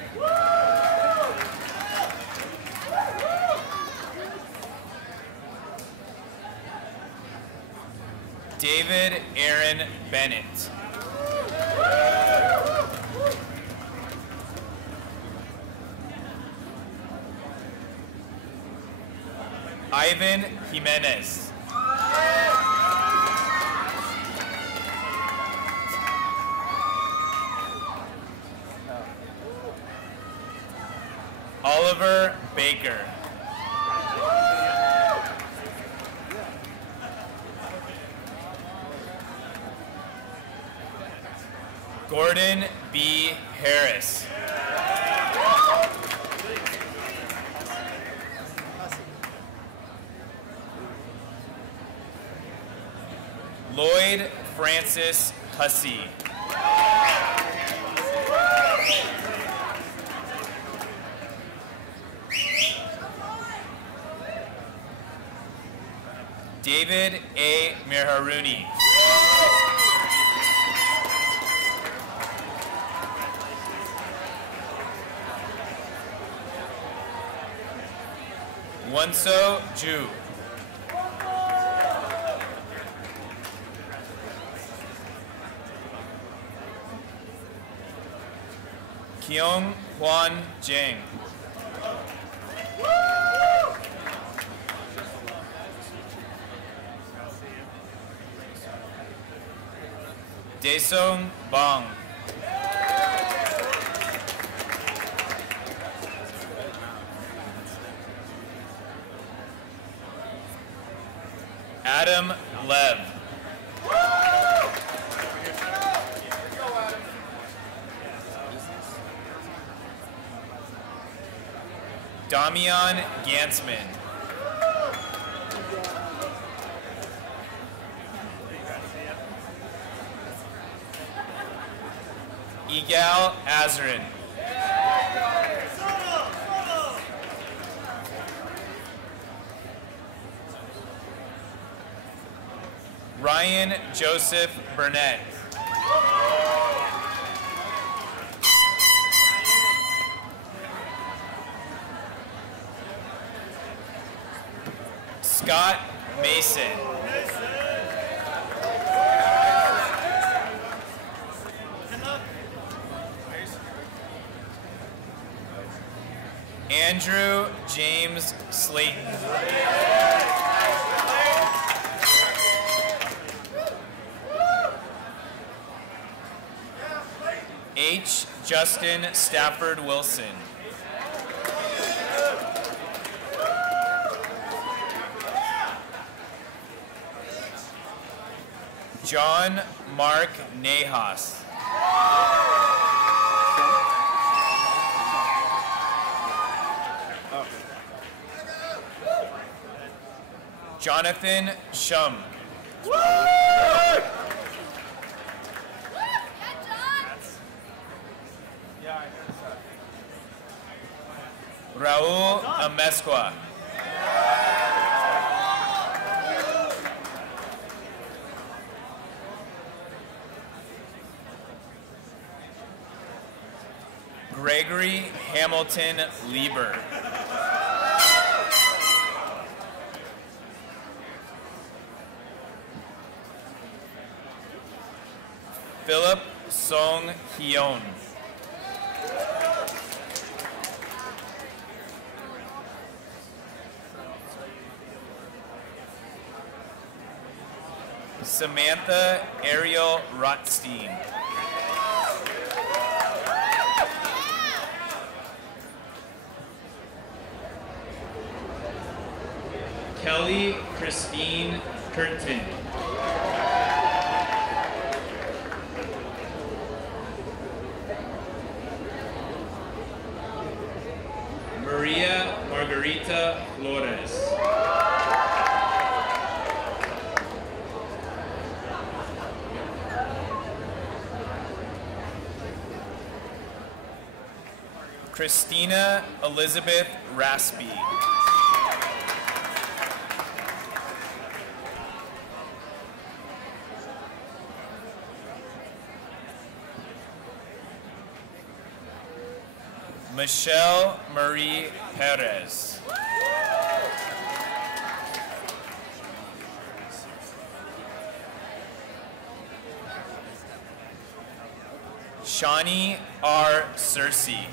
David Aaron Bennett. Ivan Jimenez. Oliver Baker. Gordon B. Harris. Lloyd Francis Hussey. David A. Mirharuni. Wonso Ju. Kyung Hwan Jang. Daesung Bong. Adam Lev. Damian Gansman. Igal Azrin. Ryan Joseph Burnett. Scott Mason. Andrew James Slayton. H. Justin Stafford Wilson. John Mark Nahas. Jonathan Shum. Raul Amesqua. Gregory Hamilton Lieber. Philip Song Hyun. Samantha Ariel Rotstein. Kelly Christine Curtin. Maria Margarita Flores. Christina Elizabeth Raspy. Michelle Marie Perez. Shawnee R. Cersei.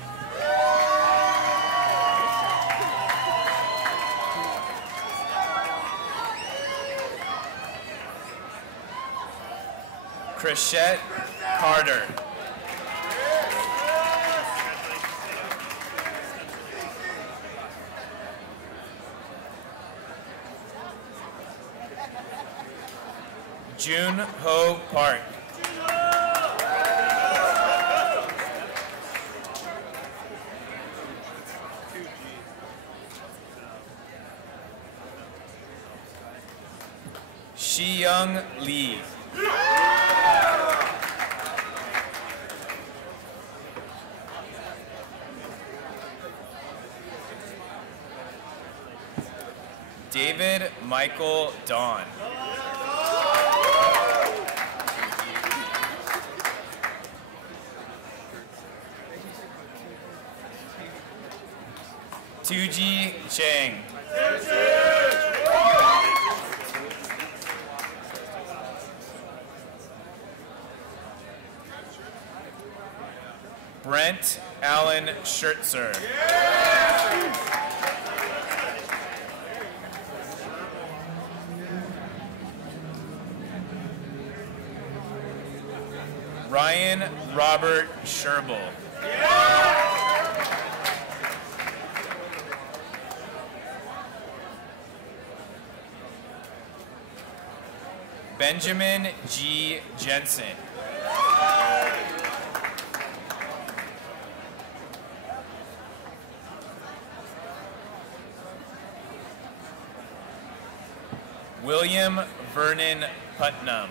Chrisette Carter. June Ho Park. Shi-Young Lee. David Michael Don. Tuji Chang. Brent Allen Schertzer. Ryan Robert Sherbel. Benjamin G. Jensen. William Vernon Putnam.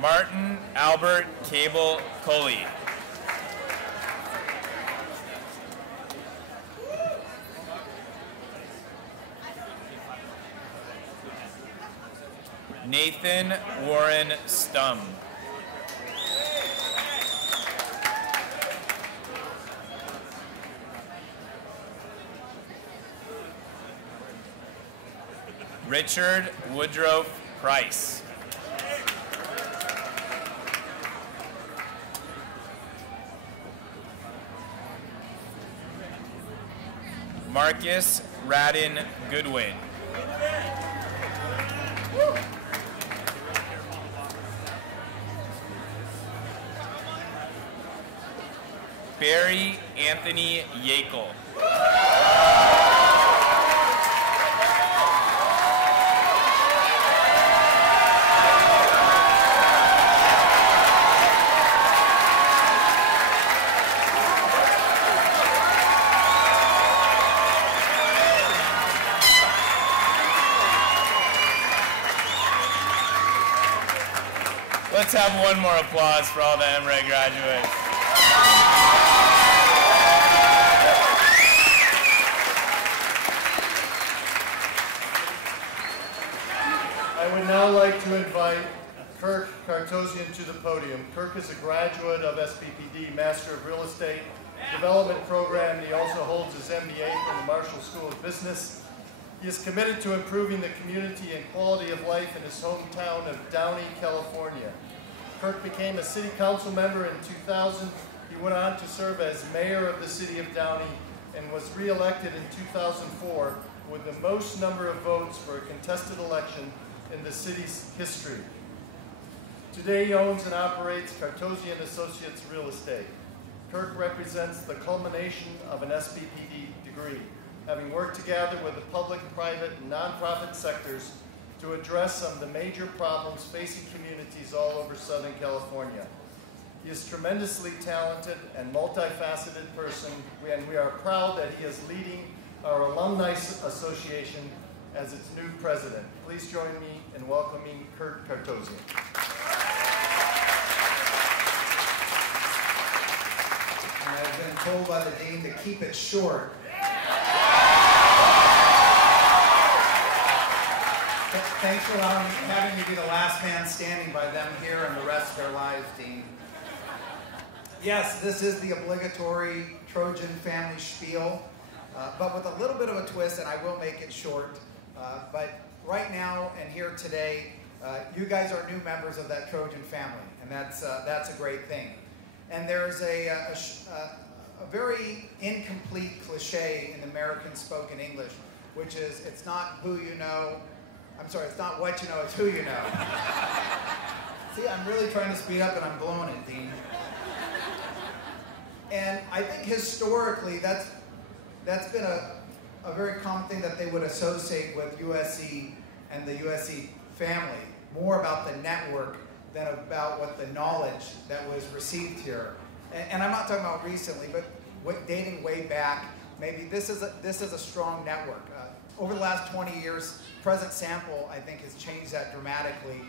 Martin Albert Cable Coley. Nathan Warren Stum. Richard Woodrow Price. Marcus Radin Goodwin. Barry Anthony Yakel. Let's have one more applause for all the MREG graduates. I would now like to invite Kirk Kartosian to the podium. Kirk is a graduate of SPPD, Master of Real Estate Development Program, and he also holds his MBA from the Marshall School of Business. He is committed to improving the community and quality of life in his hometown of Downey, California. Kirk became a city council member in 2000. He went on to serve as mayor of the city of Downey and was re-elected in 2004 with the most number of votes for a contested election in the city's history. Today he owns and operates Kartosian Associates Real Estate. Kirk represents the culmination of an SPPD degree, having worked together with the public, private, and nonprofit sectors to address some of the major problems facing communities all over Southern California. He is a tremendously talented and multifaceted person, and we are proud that he is leading our Alumni Association as its new president. Please join me in welcoming Kirk Kartosian. I've been told by the dean to keep it short. Thanks for having me be the last man standing by them here and the rest of their lives, Dean. Yes, this is the obligatory Trojan family spiel, but with a little bit of a twist, and I will make it short. But right now and here today, you guys are new members of that Trojan family, and that's a great thing. And there's a very incomplete cliche in American spoken English, which is, it's not who you know, I'm sorry, it's not what you know, it's who you know. See, I'm really trying to speed up and I'm blowing it, Dean. And I think historically that's been a very common thing that they would associate with USC and the USC family, more about the network than about what the knowledge that was received here. And I'm not talking about recently, but dating way back, maybe this is a strong network. Over the last 20 years, present sample, I think, has changed that dramatically.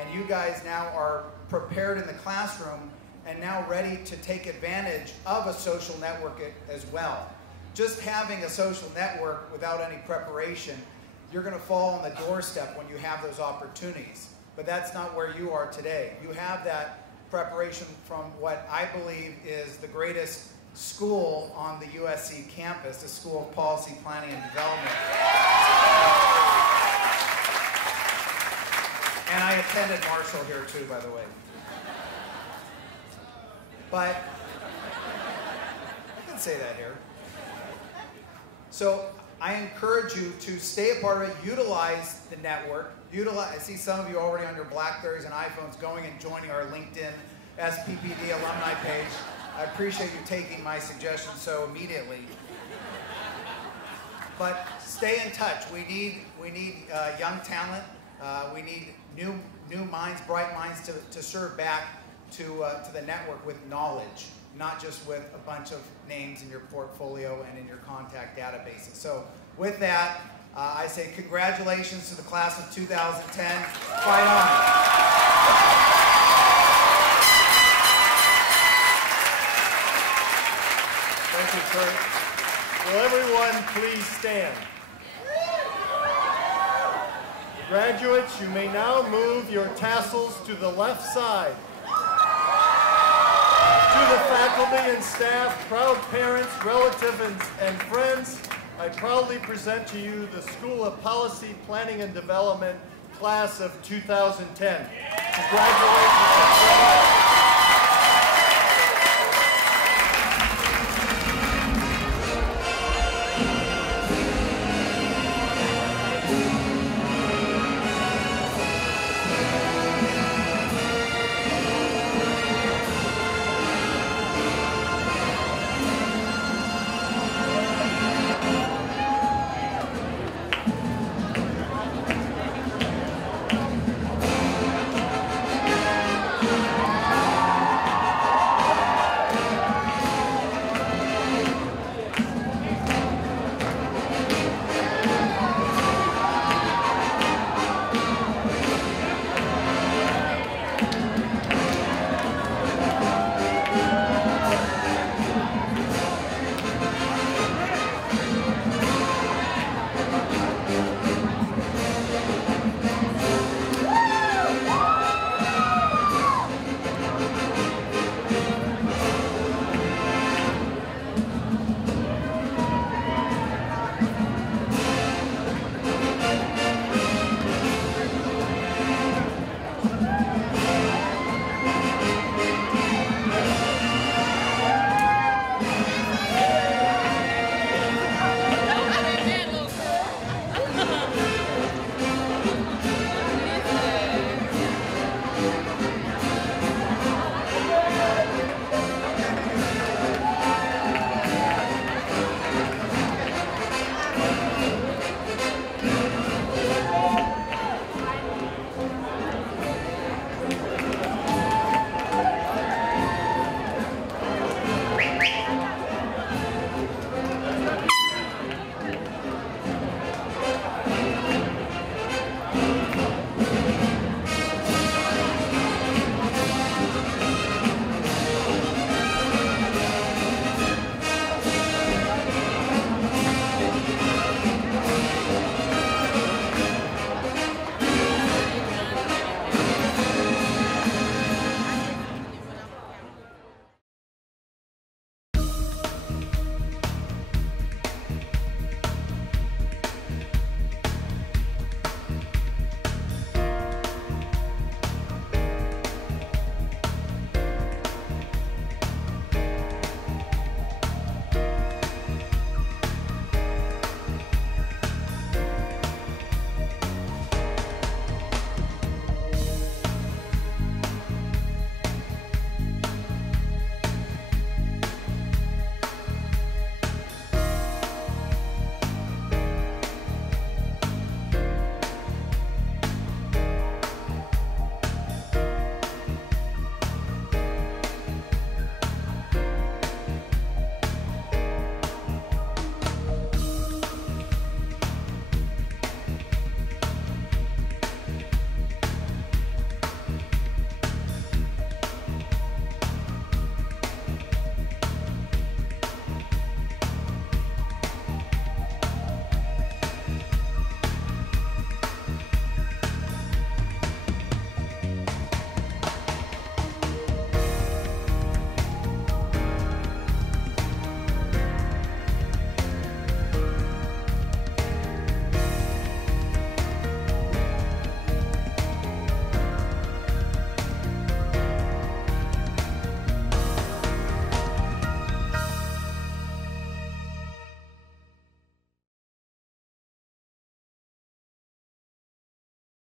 And you guys now are prepared in the classroom and now ready to take advantage of a social network as well. Just having a social network without any preparation, you're going to fall on the doorstep when you have those opportunities. But that's not where you are today. You have that preparation from what I believe is the greatest school on the USC campus, the School of Policy, Planning, and Development. And I attended Marshall here too, by the way. But I can say that here. So I encourage you to stay a part of it, utilize the network. I see some of you already on your BlackBerries and iPhones going and joining our LinkedIn SPPD alumni page. I appreciate you taking my suggestion so immediately. But stay in touch. We need young talent. We need new minds, bright minds to serve back to the network with knowledge, not just with a bunch of names in your portfolio and in your contact databases. So with that, I say congratulations to the class of 2010. Fight on. Thank you, Kurt. Will everyone please stand? Graduates, you may now move your tassels to the left side. To the faculty and staff, proud parents, relatives, and friends, I proudly present to you the School of Policy, Planning, and Development class of 2010. Congratulations.